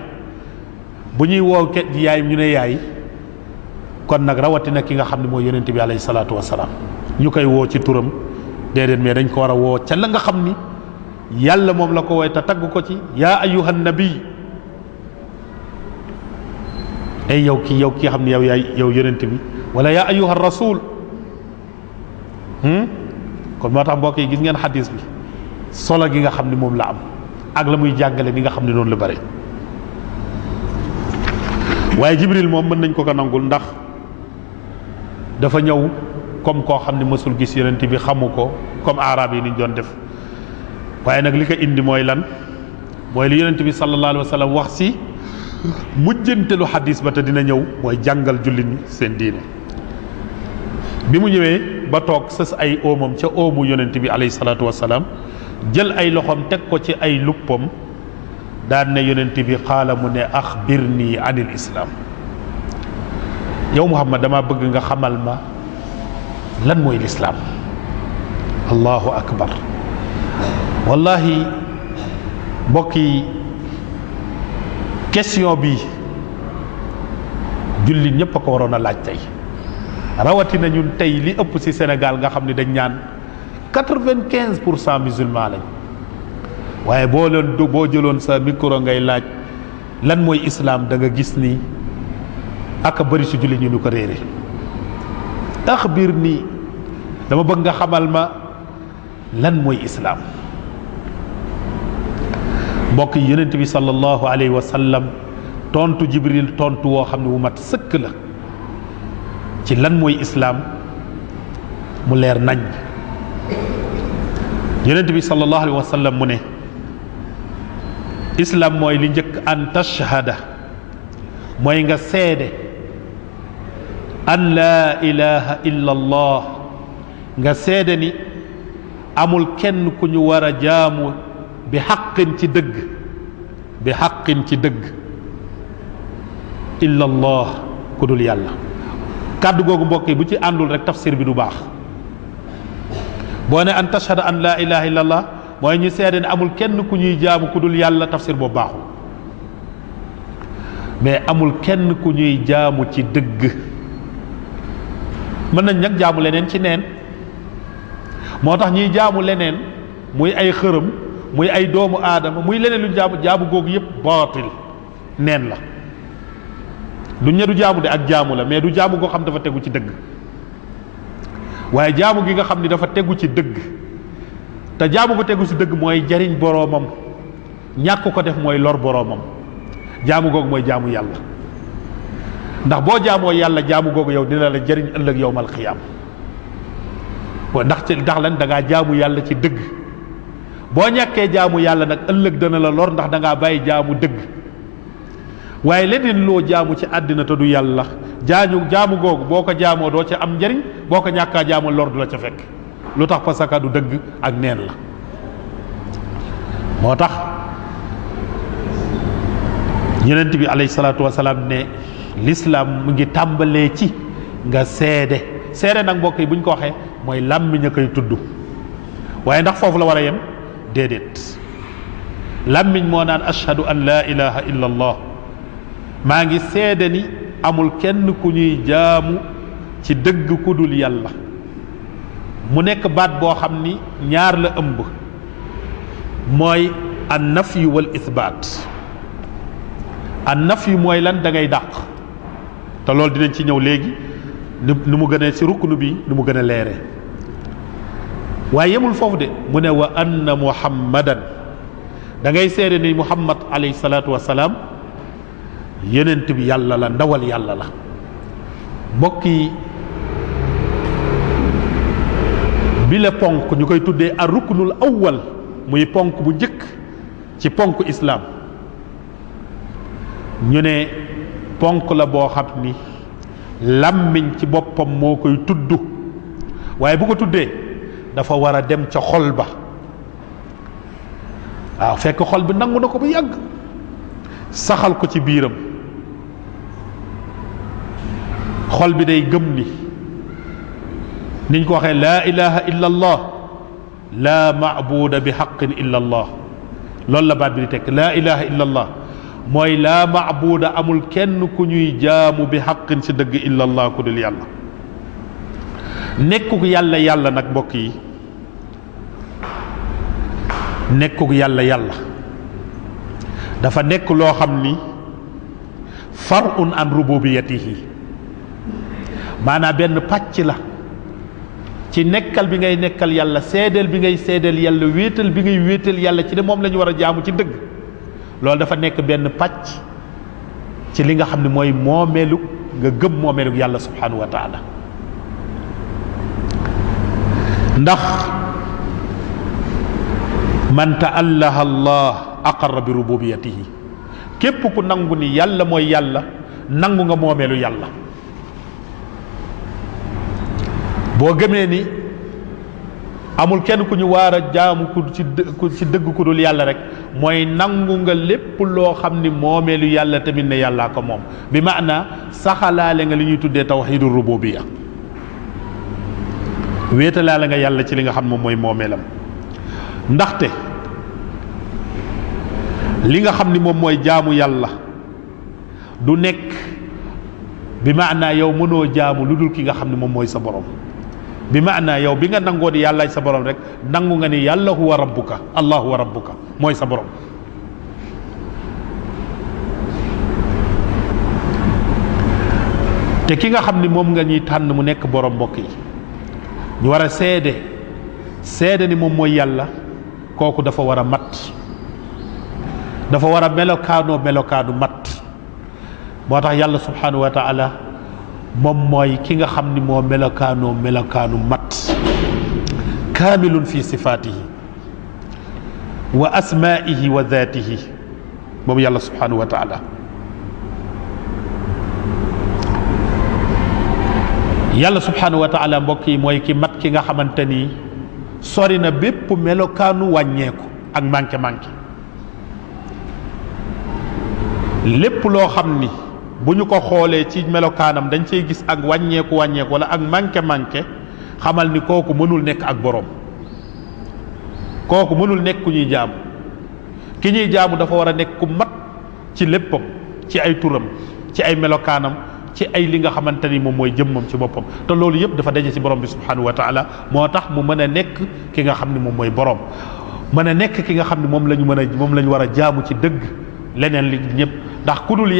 bu ñuy woo yaay ñu ne yaay kon nag rawatina ki nga xam ne mooy yonent bi alayhi salaatu wasalaam ñu koy woo ci turam déedéet mais dañ ko war a woo ca la nga xam ni yàlla moom la ko woy te tagg ko ci yaa ayyuhan nabi ay yow kii xam ne yow yonent bi wala yaa ayyuhan rasul kon moo tax mbokk yi gis ngeen xadis bi solo gi nga xam ne moom la am ak la muy jàngale ni nga xam ne noonu la bare waaye Jibril moom mën nañ ko ko nangul ndax dafa ñëw comme koo xam ne mësul gis yonent bi xamu ko comme arab yi ni ñu doon def waaye nag li ko indi mooy lan mooy li yonent bi sallallahu alayhi wa sallam wax si mujjantelu xadis ba te dina ñëw mooy jàngal jullit ñi seen diine bi mu ñëwee ba toog sës ay oomam ca oomu yonent bi alayhi salaatu wasalaam jël ay loxoom teg ko ci ay luppam daan ne yonent bi xaala mu ne axbirni anil islam yow Muhammad dama bëgg nga xamal ma lan mooy lislaam allahu akbar wallahi mbokk yi question bi jullit ñépp a ko waroon a laaj tey rawatina ñun tey li ëpp ci Sénégal nga xam ne dañ ñaan 95% musulman lañ waaye boo jëloon sa micro ngay laaj lan mooy islam da nga gis ni ak a bëri si julli ñu ko réere axbir nii dama bëgg nga xamal ma lan mooy islam. mbokk yi yonent bi sallallahu alayhi wa sallam tontu Jibril tontu woo xam ne wu mat sëkk la ci lan mooy islam mu leer nañ. yonent bi sallallahu alayhi wa sallam mu ne islam mooy li njëkk an tashhada mooy nga seede an laa ilaha illa allah nga seede ni amul kenn ku ñu war a jaamu bi xaqin ci dëgg illa allah ku dul yàlla. kàddu googu mbokk yi bu ci àndul rek tafsir bi du baax. boo ne an tashhada an laa ilaha illa allah mooy ñu seede ne amul kenn ku ñuy jaamu ku dul yàlla tafsir boobu baaxul mais amul kenn ku ñuy jaamu ci dëgg. mën nañ nag jaamu leneen ci neen moo tax ñuy jaamu leneen muy ay xërëm muy ay doomu aadama muy leneen lu jaamu googu yëpp baatil neen la du ñedu jaamu de ak jaamu la mais du jaamu goo xam dafa tegu ci dëgg waaye jaamu gi nga xam ni dafa tegu ci dëgg te jaamu ko tegu ci dëgg mooy jariñ boroomam ñàkk ko def mooy lor boroomam jaamu googu mooy jaamu yàlla ndax boo jaamoo yàlla jaamu googu yow dina la jariñ ëllëg yowmal xiyaam ndax lan da ngaa jaamu yàlla ci dëgg boo ñàkkee jaamu yàlla nag ëllëg dana la lor ndax da ngaa bàyyi jaamu dëgg waaye leneen loo jaamu ci àddina te du yàlla jaamu googu boo ko jaamoo doo ca am njariñ boo ko ñàkkaa jaamu lor du la ca fekk lu tax parce que du dëgg ak neen la. moo tax yonent bi alayhi salaatu wasalaam ne l'islam mu ngi tàmbalee ci nga seede nag mbokk yi bu ñu ko waxee mooy làmmiñ a koy tudd waaye ndax foofu la war a yem déedéet làmmiñ moo naan ashhadu an laa ilaha illa allah maa ngi seede ni amul kenn ku ñuy jaamu ci dëgg ku dul yàlla mu nekk baat boo xam ni ñaar la ëmb mooy an nafyu wal isbaat an nafyu mooy lan da ngay dàq te loolu dinañ ci ñëw léegi ni mu gën a ci ruknu bi ni mu gën a leere waaye yemul foofu de mu ne wa anna muhammadan da ngay seede ni muhammad alayhi salaatu wasalaam yonent bi yàlla la ndawal yàlla la. mbokk yi bi la ponk ñu koy tuddee ar ruknul awwal muy ponk bu njëkk ci ponk islaam ñu ne ponk la boo xam ni làmmiñ ci boppam moo koy tudd waaye bu ko tuddee dafa war a dem ca xol ba waaw fekk xol bi nangu na ko bu yàgg saxal ko ci biiram xol bi day gëm ni niñ ko waxee laa ilaha illa allah laa maabuda bi xaqin illa allah loolu la baat bi di tekk laa ilaha illa allah mooy laa maabuda amul kenn ku ñuy jaamu bi xaqin ci dëgg illa allah ku dul yàlla. nekkug yàlla yàlla nag mbokk yi nekkug yàlla dafa nekk loo xam ni far'un an rububiyatihi maanaam benn pàcc la ci nekkal bi ngay nekkal yàlla seedeel bi ngay seedeel yàlla wéetal bi ngay wéetal yàlla ci ne moom la ñu war a jaamu ci dëgg loolu dafa nekk benn pàcc ci li nga xam ne mooy moomeelu nga gëm moomeelu yàlla subhanahu wa taala ndax man ta'allaha allah aqarra bi rububiyatihi képp ku nangu ni yàlla mooy yàlla nangu nga moomeelu yàlla boo gëmee ni amul kenn ku ñu waar a jaamu ku ci dëgg ku dul yàlla rek mooy nangu nga lépp loo xam ni moomeelu yàlla tamit ne yàllaa ko moom bi maana saxalaale nga li ñuy tuddee tawxiidu rububiya wéetalaale nga yàlla ci li nga xam moom mooy moomeelam ndaxte li nga xam ni moom mooy jaamu yàlla du nekk bi maanaa yow mënoo jaamu lu dul ki nga xam ne moom mooy sa borom bi maanaa yow bi nga nangoo di yàllaay sa borom rek nangu nga ni yàlla huwa rabbuka allahu wa rabbuka mooy sa borom. te ki nga xam ni moom nga ñuy tànn mu nekk borom mbokk yi ñu war a seede ni moom mooy yàlla kooku dafa war a mat dafa war a melokaanu mat moo tax yàlla subhanahu wa taala moom mooy ki nga xam ni moo melokaanu mat kaamilun fi sifaatihi wa asmaihi wa zaatihi moom yàlla subhanahu wa taala yàlla subhanahu wa taala mbokk yi mooy ki mat ki nga xamante ni sori na bépp melokaanu wàññeeku ak manqué lépp loo xam ni bu ñu ko xoolee ci melokaanam dañ cey gis ak wàññeeku wala ak manqué xamal ni kooku mënul nekk ak boroom kooku mënul nekk ku ñuy jaamu ki ñuy jaamu dafa war a nekk ku mat ci léppam ci ay turam ci ay melokaanam ci ay li nga xamante ni moom mooy jëmmam ci boppam te loolu yëpp dafa daje ci borom bi subhanahu wa taala moo tax mu mën a nekk ki nga xam ne moom mooy borom mën a nekk ki nga xam ne moom la ñu war a jaamu ci dëgg leneen li ñëpp ndax ku dul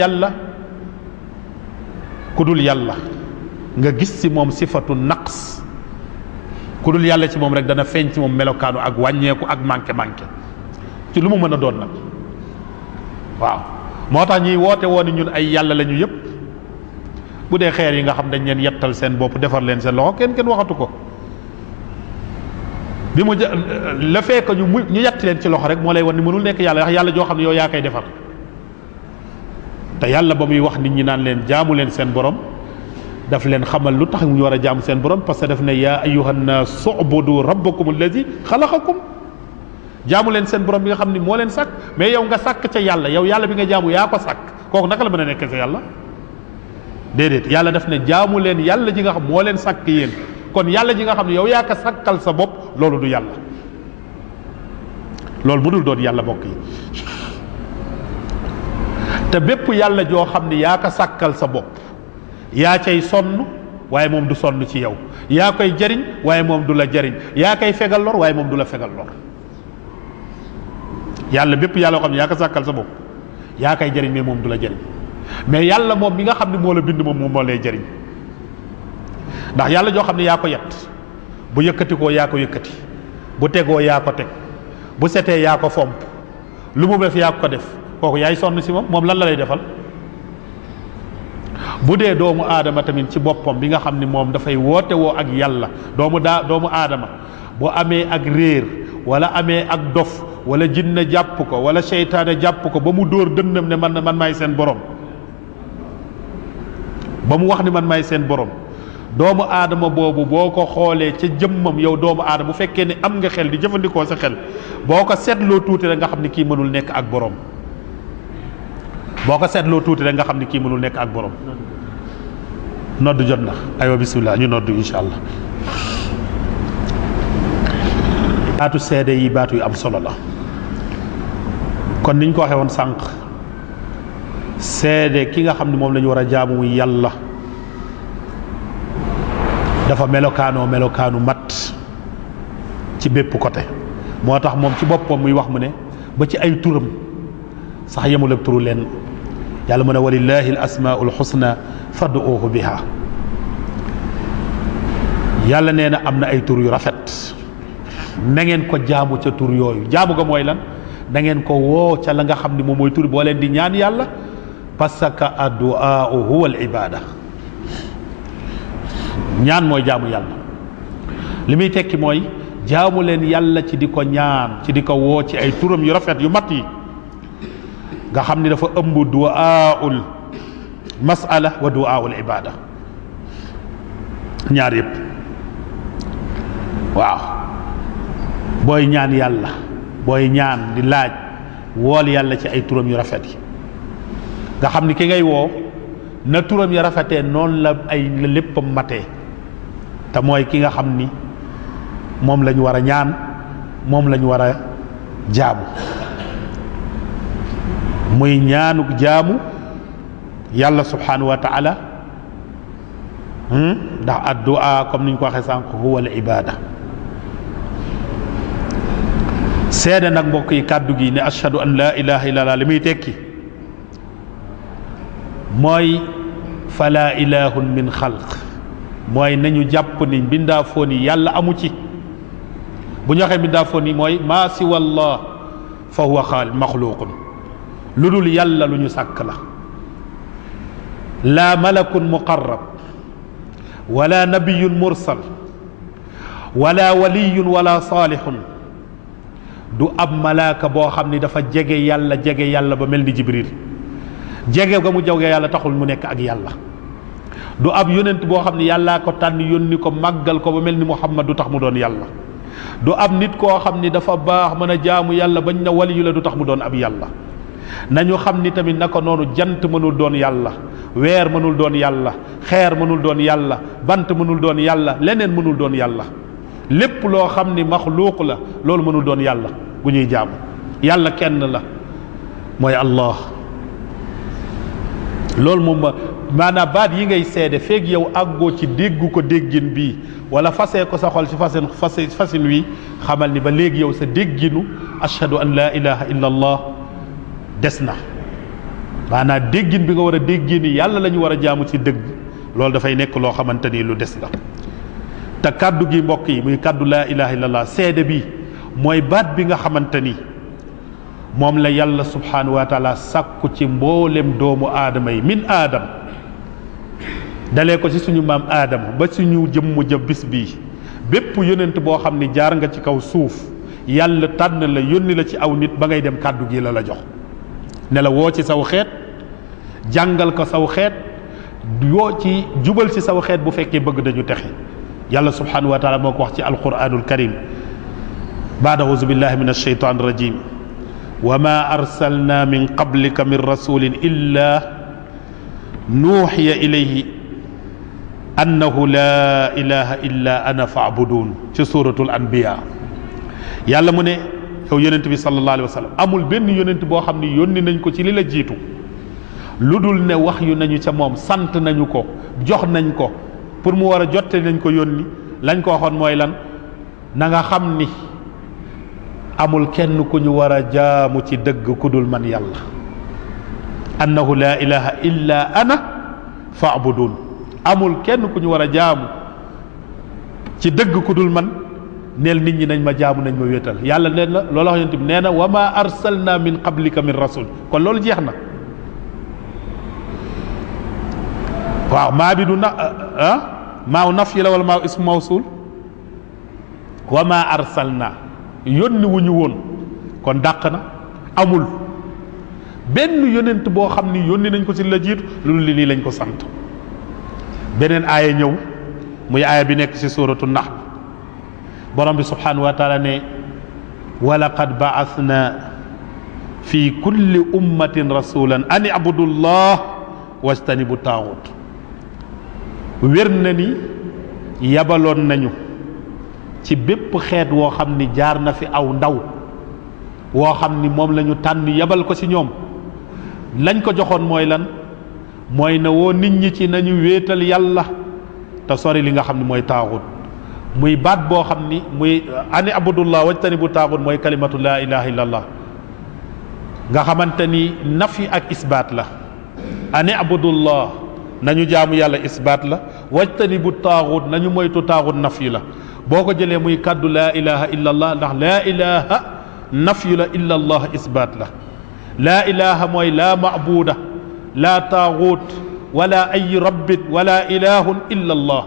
yàlla nga gis ci moom sifatu naqs ku dul yàlla ci moom rek dana feeñ ci moom melokaanu ak wàññeeku ak manqué ci lu mu mën a doon nag waaw moo tax ñuy woote woon ñun ay yàlla lañu yëpp bu dee xeer yi nga xam dañ leen yettal seen bopp defar leen seen loxo kenn waxatu ko bi mu la fekk ñu yett leen ci loxo rek moo lay wan ni mënul nekk yàlla wax yàlla joo xam ne yow yaa koy defar te yàlla ba muy wax nit ñi naan leen jaamu leen seen borom daf leen xamal lu tax ñu war a jaamu seen borom parce que daf ne yaa ayyuhan naas ubudu rabbakum alladi xalaqakum jaamu leen seen borom bi nga xam ni moo leen sàkk mais yow nga sàkk ca yàlla yow yàlla bi nga jaamu yaa ko sàkk kooku naka la mën a nekkee sa yàlla déedéet yàlla daf ne jaamu leen yàlla ji nga xam moo leen sàkk yéen kon yàlla ji nga xam ne yow yaa ko sàkkal sa bopp loolu du yàlla loolu bu dul doon yàlla bokk yi te bépp yàlla joo xam ne yaa ko sàkkal sa bopp yaa cay sonn waaye moom du sonn ci yow yaa koy jariñ waaye moom du la jariñ yaa koy fegal lor waaye moom du la fegal lor yàlla bépp yàlla yoo xam ne yaa ko sàkkal sa bopp yaa koy jariñ mais moom du la jariñ mais yàlla moom mi nga xam ne moo la bind moom moo lay jariñ ndax yàlla joo xam ne yaa ko yett bu yëkkati koo yaa ko yëkkati bu tegoo yaa ko teg bu setee yaa ko fomp lu mu def yaa ko def kooku yaay sonn si moom lan la lay defal bu dee doomu aadama tamit ci boppam bi nga xam ni moom dafay woote woo ak yàlla doomu aadama bu amee ak réer wala amee ak dof wala jinne jàpp ko wala seytaane jàpp ko ba mu dóor dënnam ne man maay seen borom ba mu wax ni man maay seen borom doomu aadama boobu boo ko xoolee ca jëmmam yow doomu aadama bu fekkee ne am nga xel di jëfandikoo sa xel boo ko seetloo tuuti rek nga xam ni kii mënul nekk ak borom boo ko seetloo tuuti rek nga xam ni kii mënul nekk ak borom noddu jot na aywa bismillah ñu noddu insha allah baatu seede yi baatu yu am solo la kon niñ ko waxee woon sànq seede ki nga xam ne moom la ñu war a jaamu muy yàlla dafa melokaanu mat ci bépp côté moo tax moom ci boppam muy wax mu ne ba ci ay turam sax yemul ak turu leen yàlla mu ne walillahi al asmaul husna fad'uuhu biha yàlla nee na am na ay tur yu rafet na ngeen ko jaamu ca tur yooyu jaamu ga mooy lan na ngeen ko woo ca la nga xam ni moom mooy tur boo leen di ñaan yàlla parce que addu'a huwa al ibada ñaan mooy jaamu yàlla li muy tekki mooy jaamu leen yàlla ci di ko ñaan ci di ko woo ci ay turam yu rafet yu mat yi nga xam ni dafa ëmb du'aul mas'ala wa du'aul ibada ñaar yëpp waaw booy ñaan yàlla booy ñaan di laaj wool yàlla ci ay turam yu rafet yi nga xam ni ki ngay woo na turam yu rafetee noonu la léppam matee te mooy ki nga xam ni moom la ñu war a ñaan moom la ñu war a jaamu muy ñaanuk jaamu yàlla subhanahu wa ta'ala ndax addu'a comme niñ ko waxee sànq huwa al ibada. seede nag mbokk yi kàddu gi ne ashhadu an la ilaha illallah li muy tekki mooy fala ilahun min xalq mooy nañu jàpp ni mbindaafoon yi yàlla amu ci. bu ñu waxee mbindaafoon yi mooy maa siwa allah fa huwa maxluuqun lu dul yàlla lu ñu sàkk la. laa malakun muqarrab wala nabiyun mursal wala waliyun wala saalihun du ab malaaka boo xam ni dafa jege yàlla ba mel ni jibril jege ga mu jege yàlla taxul mu nekk ak yàlla. du ab yonent boo xam ni yàllaa ko tànn yónni ko màggal ko ba mel ni muhammad du tax mu doon yàlla. du ab nit koo xam ni dafa baax mën a jaamu yàlla bañ na waliyu la du tax mu doon ab yàlla. nañu xam ni tamit naka noonu jant mënul doon yàlla, weer mënul doon yàlla, xeer mënul doon yàlla, bant mënul doon yàlla, leneen mënul doon yàlla. lépp loo xam ni maxluuq la loolu mënul doon yàlla gu ñuy jaamu. yàlla kenn la mooy allah. loolu moom maanaam baat yi ngay seede feeg yow àggoo ci déggu ko déggin bii wala fasee ko sa xol ci fasin wi xamal ni ba léegi yow sa dégginu ashhadu an la ilaha illa allah des na. maanaam déggin bi nga war a déggee ni yàlla la ñu war a jaamu ci dëgg loolu dafay nekk loo xamante ni lu des la. te kàddu gi mbokk yi muy kàddu laa ilaha illallah seede bi mooy baat bi nga xamante ni moom la yàlla subhanahu wa taala sàkku ci mboolem doomu aadama yi min aadam dalee ko ci suñu maam aadama ba suñu jëmm ja bis bii bépp yonent boo xam ni jaar nga ci kaw suuf yàlla tànn la yónni la ci aw nit ba ngay dem kàddu gi la la jox ne la woo ci saw xeet jàngal ko saw xeet yoo ci jubal ci saw xeet bu fekkee bëgg dañu texe. yàlla subhanahu wa taala moo ko wax ci alquranul karim baada auzu billahi min alsheytan rajim wa ma arsalna min qablika min rasulin illa nuuxiya ilayhi annahu la ilaha illa ana faabudun ci suratul anbiya. yàlla mu ne yow yonent bi sallallahu alayhi wa sallam amul benn yonent boo xam ni yónni nañ ko ci li la jiitu lu dul ne wax yu nañu ca moom sant nañu ko jox nañ ko pour mu war a jotte nañ ko yónni lañ ko waxoon mooy lan na nga xam ni amul kenn ku ñu war a jaamu ci dëgg ku dul man yàlla annahu la ilaha illa ana faabudun amul kenn ku ñu war a jaamu ci dëgg ku dul man neel nit ñi nañ ma jaamu nañ ma wéetal yàlla nee na loolu wax yonent bi nee na wa ma arsalna min qablika min rasul kon loolu jeex na. waaw maa bi du na maaw naf yi la wala maaw ismu mawsul wa ma arsalna yónni wu ñu woon kon dàq na amul benn yonent boo xam ni yónni nañ ko ci la jiitu loolu li lii lañ ko sant. beneen aaya ñëw muy aaya bi nekk ci suuratu nahl borom bi subhanahu wa taala ne wa laqad ba'athna fi kulli ummatin rasulan an i'budu llah wajtanibu taaxut. wér na ni yabaloon nañu ci bépp xeet woo xam ni jaar na fi aw ndaw woo xam ni moom la ñu tànn yabal ko ci ñoom lañ ko joxoon mooy lan mooy na woo nit ñi ci nañu wéetal yàlla te sori li nga xam ni mooy taaxut. muy baat boo xam ni muy ani abudullah wajtanibu taaxut mooy kalimatu laa ilaha illallah nga xamante ni nafi ak isbaat la. ani abudullah nañu jaamu yàlla isbaat la wajtanibu taaxut nañu moytu taaxut nafi la. boo ko jëlee muy kàddu laa ilaha illallah ndax laa ilaha nafi la illallah isbaat la. laa ilaha mooy laa maabuda laa taaxut wala ay rabbit wala ilahun illallah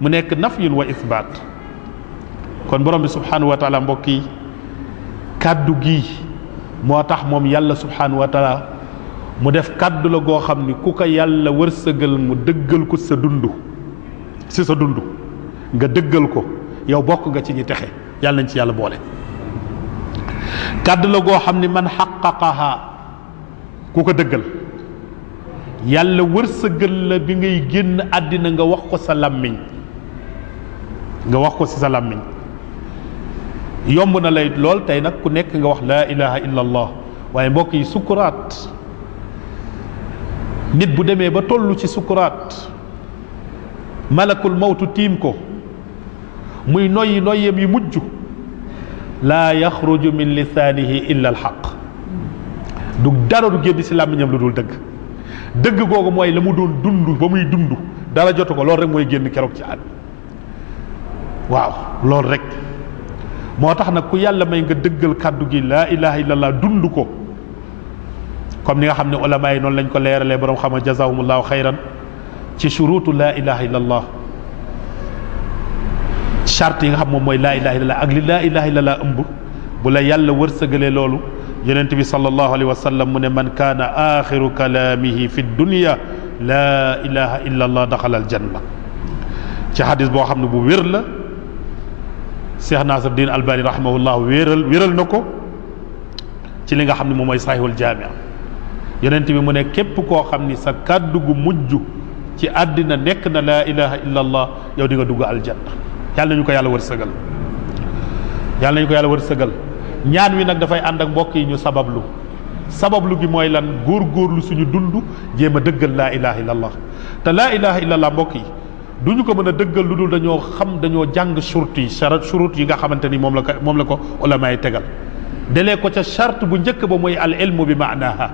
mu nekk nafyun wa isbaat. kon borom bi subhanahu wa taala mbokk yi kàddu gi moo tax moom yàlla subhanahu wa taala mu def kàddu la goo xam ni ku ko yàlla wërsëgal mu dëggal ko sa dund si sa dund nga dëggal ko yow bokk nga ci ñi texe yàlla nañ ci yàlla boole. kàddu la goo xam ni man xaqaqaha ku ko dëggal yàlla wërsëgal la bi ngay génn àddina nga wax ko sa làmmiñ nga wax ko ci sa làmmiñ yomb na lay lool tey nag ku nekk nga wax laa ilaha illa allah waaye mbokk yi sukuraat nit bu demee ba toll ci sukuraat malakul mawtu tiim ko muy noyyi noyyeem yu mujj laa yaxruju min lisaanihi illa alxaq du dara du génn si làmmiñam lu dul dëgg dëgg googu mooy la mu doon dund ba muy dund dara jotu ko loolu rek mooy génn keroog ci àdd waaw loolu rek moo tax nag ku yàlla may nga dëggal kàddu gi laa ilaha illallah dund ko comme ni nga xam ne ulama yi noonu lañ ko leeralee borom xam nga jazahumullahu xayran ci shuruutu laa ilaha illallah charte yi nga xam moom mooy laa ilaha illallah ak li laa ilaha illallah ëmb bu la yàlla wërsëgalee loolu yonent bi sallallahu alayhi wa sallam mu ne man kaana axiru kalaamihi fi dunya laa ilaha illallah daxala aljanna ci xadis boo xam ne bu wér la Cheikh Nasiruddin Albani rahimahullah wéral na ko ci li nga xam ne moom mooy sahihul jaamia yonent bi mu ne képp koo xam ni sa kàddu gu mujj ci àddina nekk na laa ilaha illallah yow di nga dugg aljanna yàlla nañu ko yàlla wërsëgal yàlla nañu ko yàlla wërsëgal ñaan wi nag dafay ànd ak mbokk yi ñu sabablu gi mooy lan góorgóorlu suñu dund jéem a dëggal laa ilaha illallah te laa ilaha illallah mbokk yi du ñu ko mën a dëggal lu dul dañoo jàng shurut yi nga xamante ni moom la ko ulama yi tegal delee ko ca charte bu njëkk ba mooy al ilmu bi maanaha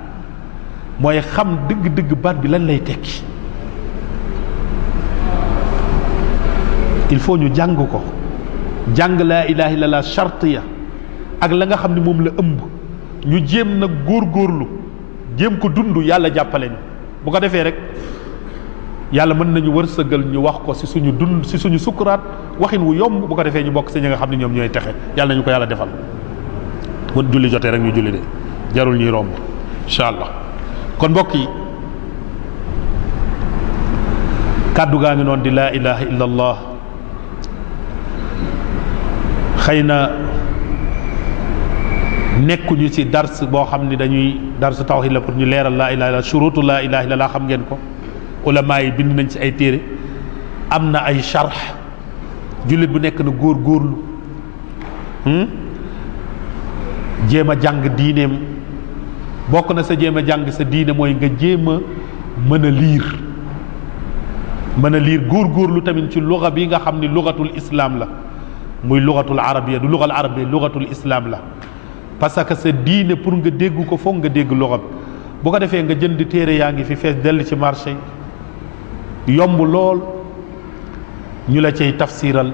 mooy xam dëgg-dëgg baat bi lan lay tekki il faut ñu jàng ko jàng laa ilaha illallah charte ya ak la nga xam ne moom la ëmb ñu jéem nag góorgóorlu jéem ko dund yàlla jàppale ñu bu ko defee rek yàlla mën nañu wërsëgal ñu wax ko si suñu dund si suñu sukkuraat waxin wu yomb bu ko defee ñu bokk si ñi nga xam ne ñoom ñooy texe yàlla nañu ko yàlla defal bu julli jotee rek ñu julli de jarul ñuy romb incha allah kon mbokk yi kàddu gaa ngi noonu di laa ilaha illa allah xëy na nekkuñu ci dars boo xam ni dañuy dars tawhid la pour ñu leeral laa ilaha illa shurutu laa ilaha illa xam ngeen ko ulama yi bind nañ ci ay téere am na ay charx jullit bu nekk na góorlu jéem a jàng diineem bokk na sa jéem a jàng sa diine mooy nga jéem a mën a liir góorgóorlu tamit ci luga bi nga xam ni lugatul islam la muy lugatul arabia du lugal arabia lugatul islam la parce que sa diine pour nga dégg ko foog nga dégg luga bi bu ko defee nga jënd téere yaa ngi fi fees dell ci marché yomb lool ñu la cay tafsiral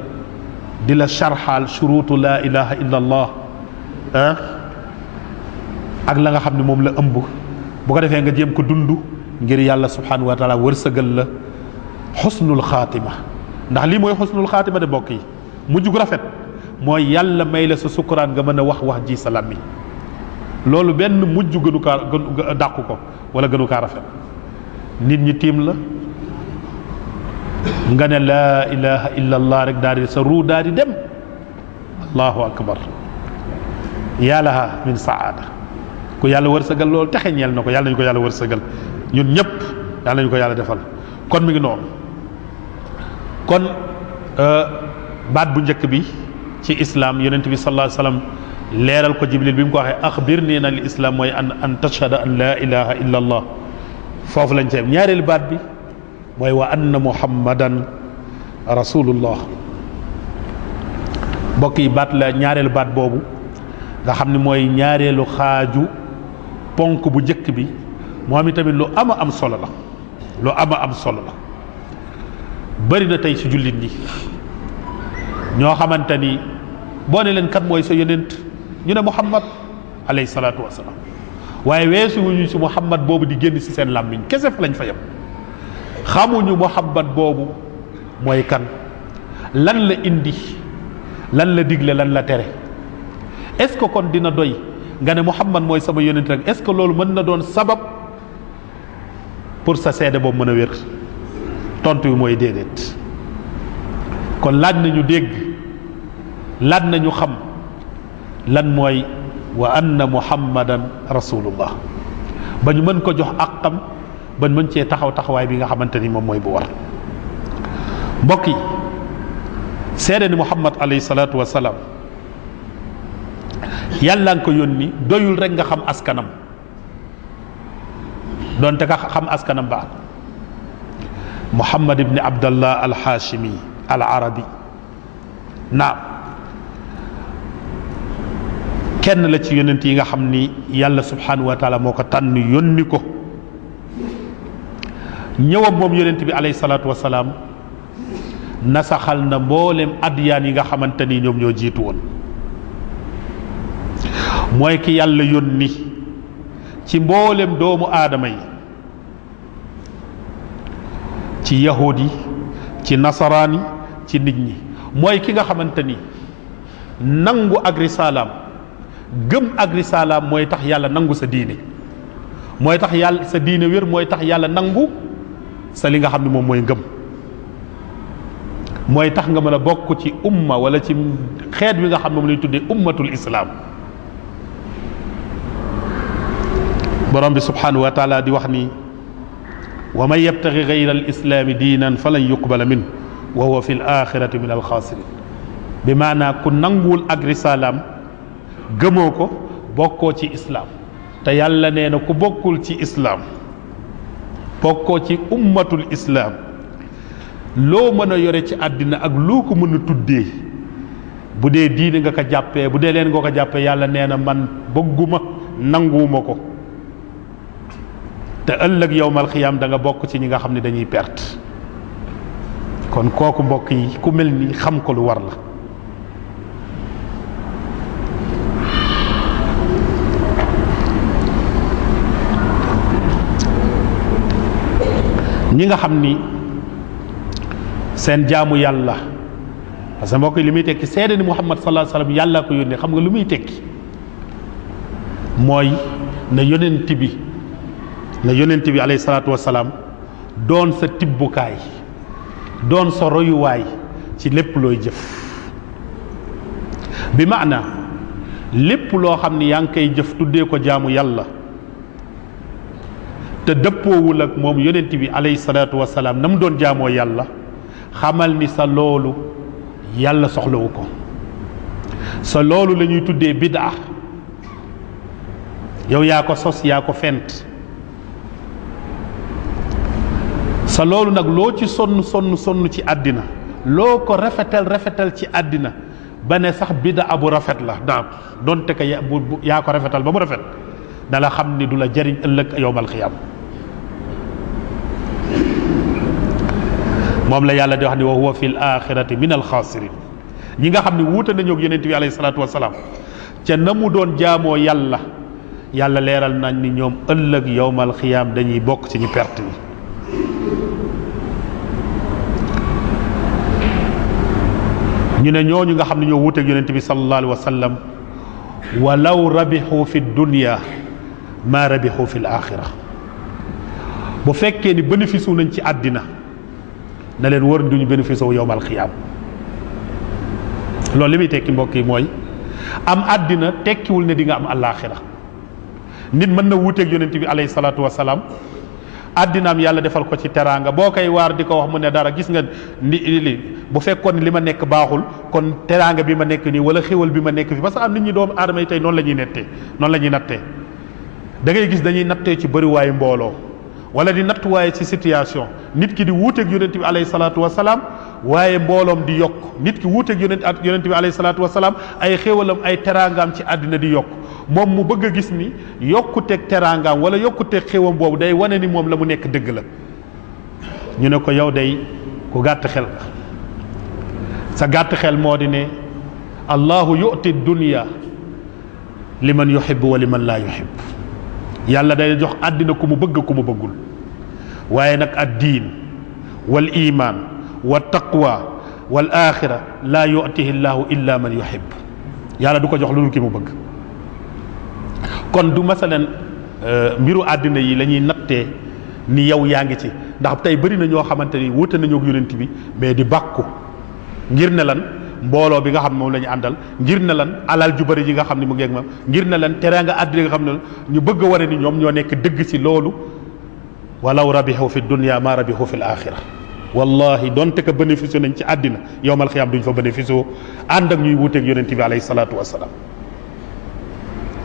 di la sharxaal shuruutu laa ilaha illa allah ak la nga xam ne moom la ëmb bu ko defee nga jéem ko dund ngir yàlla subhanahu wa taala wërsëgal la xusnul xaatima ndax lii mooy xusnul xaatima de bokk yi mujj gu rafet mooy yàlla may la sa sukkuraan nga mën a wax ji sa làmmiñ loolu benn mujj gënu kaa dàqu ko wala gënu kaa rafet nit ñi tiim la nga ne laa ilaha illa allah rek daal di sa ruu daal di dem allahu akbar yaa laha min saada ku yàlla wërsëgal loolu texe ñeel na ko yàlla nañu ko yàlla wërsëgal ñun ñëpp yàlla nañu ko yàlla defal kon mi ngi noonu kon baat bu njëkk bi ci islam yonent bi sallallahu alayhi wasallam leeral ko jibril bi mu ko waxee axbirnii na li islam mooy an tashhada an laa ilaha illa allah foofu lañ ceeb ñaareelu baat bi mooy wa anna muhammadan rasulullah mbokk yi baat la ñaareelu baat boobu nga xam ne mooy ñaareelu xaaju ponk bu njëkk bi moom itamit lu ama am solo la lu ama am solo la bëri na tey ci jullit ñi ñoo xamante ni boo ne leen kat mooy sa yonent ñu ne muhammad alayhi salaatu wasalaam waaye weesu wuñu ci muhammad boobu di génn ci seen làmmiñ kese fa lañ fa yem xamuñu muhammad boobu mooy kan lan la indi lan la digle lan la tere est-ce que kon dina doy nga ne muhammad mooy sama yonent rek est-ce que loolu mën na doon sabab pour sa seede boobu mën a wér tontu bi mooy déedéet kon laaj nañu dégg laaj nañu xam lan mooy wa anna muhammadan rasulullah ba ñu mën ko jox àqam ba ñu mën cee taxawaay bi nga xamante ni moom mooy bu war mbokk yi seede ni muhammad alayhi salaatu wasalaam yàlla nga ko yónni doyul rek nga xam askanam doonte ka xam askanam baax Muhammad ibni Abdallah al-Hashimi al-Arabi. naam kenn la ci yonent yi nga xam ni yàlla subhanahu wa taala moo ko tànn yónni ko. ñëwam moom yonent bi alayhi salaatu wasalaam nasaxal na mboolem adyaan yi nga xamante ni ñoom ñoo jiitu woon. mooy ki yàlla yónni ci mboolem doomu aadama yi, ci yahuud yi, ci nasaraan yi, ci nit ñi. mooy ki nga xamante ni nangu ak risalaam, gëm ak risalaam mooy tax yàlla nangu sa diine, mooy tax yàlla sa diine wér, mooy tax yàlla nangu sa li nga xam ne moom mooy ngëm, mooy tax nga mën a bokk ci umma wala ci xeet wi nga xam ne moom lañ tuddee ummatul islaam. borom bi subhanahu wa taala di wax ni wa man yabtaxi gayra al islaami diinan falan yuqbala min wa huwa fi l axirati min alxaasirin. bi maanaa ku nanguwul ak risalaam gëmoo ko bokkoo ci islaam, te yàlla nee na ku bokkul ci islaam bokkoo ci ummatul islaam, loo mën a yore ci àddina ak loo ko mën a tuddee, bu dee diine nga ko jàppee, bu dee leen nga ko jàppee, yàlla nee na man bëgguma nanguwuma ko, te ëllëg yowmal xiyaam da nga bokk ci ñi nga xam ne dañuy perte. kon kooku mbokk yi ku mel ni xam ko lu war la. ñi nga xam ni seen jaamu yàlla, parce que mbokk yi li muy tekki seede ni Muhammad sallallahu alayhi wa sallam yàlla ko yónnee, xam nga lu muy tekki mooy na yonent bi alayhi salaatu wasalaam doon sa tibbukaay, doon sa royuwaay ci lépp looy jëf. bi maana lépp loo xam ni yaa ngi koy jëf tuddee ko jaamu yàlla te dëppoowul ak moom yonent bi alayhi salaatu wasalaam na mu doon jaamoo yàlla, xamal ni sa loolu yàlla soxlawu ko. sa loolu la ñuy tuddee bid'a, yow yaa ko sos, yaa ko fent. sa loolu nag loo ci sonn ci àddina, loo ko rafetal ci àddina ba ne sax bid'a bu rafet la daam donte ko yaa ko rafetal ba mu rafet, na la xam ni du la jariñ ëllëg yowmal xiyaam. moom la yàlla di wax ni wa huwa fil axirati min alxaasirin. ñi nga xam ne wuute nañu ak yonent bi alayhi salaatu wasalaam ca na mu doon jaamoo yàlla, yàlla leeral nañ ni ñoom ëllëg yowmal xiyaam dañuy bokk ci ñu perte yi. ñu ne ñooñu nga xam ne ñoo wuute ak yonent bi sallallahu alayhi wa sallam walaw rabixu fi dunya ma rabixu fi l axira. bu fekkee ni bénéfice wu nañ ci àddina, na leen wër duñu bénéfice wu yowmal xiyaam. loolu li muy tekki mbokk yi mooy am àddina tekkiwul ne di nga am àllaaxira. nit mën na wuuteeg yonent bi alayhi salaatu wasalaam, àddinaam yàlla defal ko ci teraanga, boo koy waar di ko wax mu ne dara, gis nga li bu fekkoon ni li ma nekk baaxul kon teraanga bi ma nekk nii wala xéwal bi ma nekk fi, parce que am nit ñi doomu aadama yi tey noonu la ñuy nattee. da ngay gis dañuy nattee ci bëriwaayu mbooloo wala di nattuwaaye ci situation. nit ki di wuuteeg yonent bi alayhi salaatu wasalaam waaye mbooloom di yokk, nit ki wuuteeg yonent bi alayhi salaatu wasalaam ay xéwalam ay teraangaam ci àddina di yokk, moom mu bëgg a gis ni yokkuteeg teraangaam wala yokkuteeg xéwam boobu day wane ni moom la mu nekk dëgg la. ñu ne ko yow day ku gàtt xel nga. sa gàtt xel moo di ne allahu yu'ti dunya liman yuhibbu wa liman laa yuhibbu. yàlla day jox àddina ku mu bëgg ku mu bëggul, waaye nag ad diin wal iman wa taqwa wal axira laa yu'tihi llahu illa man yuhib. yàlla du ko jox lu dul ki mu bëgg. kon du masalan mbiru àddina yi la ñuy nattee ni yow yaa ngi ci, ndax tey bëri na ñoo xamante ni wuute nañoo ak yonent bi mais di bàkku ngir ne lan mbooloo bi nga xam ne moom la ñu àndal, ngir ne lan alal ju bëri ji nga xam ne mu ngeeg ma, ngir ne lan teraanga àddina nga xam ne ñu bëgg a ware ni ñoom ñoo nekk dëgg ci loolu. walaw rabixu fi dunya ma rabixu fi l axira. wallahi donte ko bénéfice nañ ci àddina, yowmal xiyaam duñ fa bénéfice ànd ak ñuy wuuteeg yonent bi alayhi salaatu wasalaam.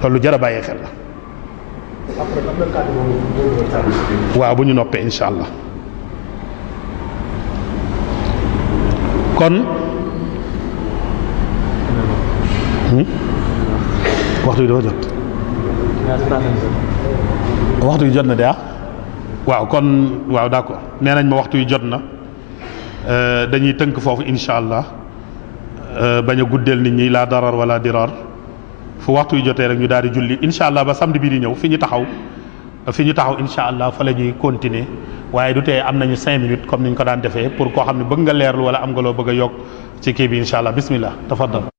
loolu jar a bàyyee xel la. waaw bu ñu noppee incha allah. kon waxtu yi dafa jot waxtu yi jot na de waaw kon waaw d'accord nee nañ ma waxtu yi jot na dañuy tënk foofu incha allah bañ a guddeel nit ñi laa darar wala dirar fu waxtu yi jotee rek ñu daal di julli incha allah ba samedi bii di ñëw fi ñu taxaw incha allah fa la ñuy continuer waaye du tee am nañu 5 minutes comme ni ñu ko daan defee pour koo xam ne bëgg nga leerlu wala am nga loo bëgg a yokk ci kii bi incha allah bismillah tafaddal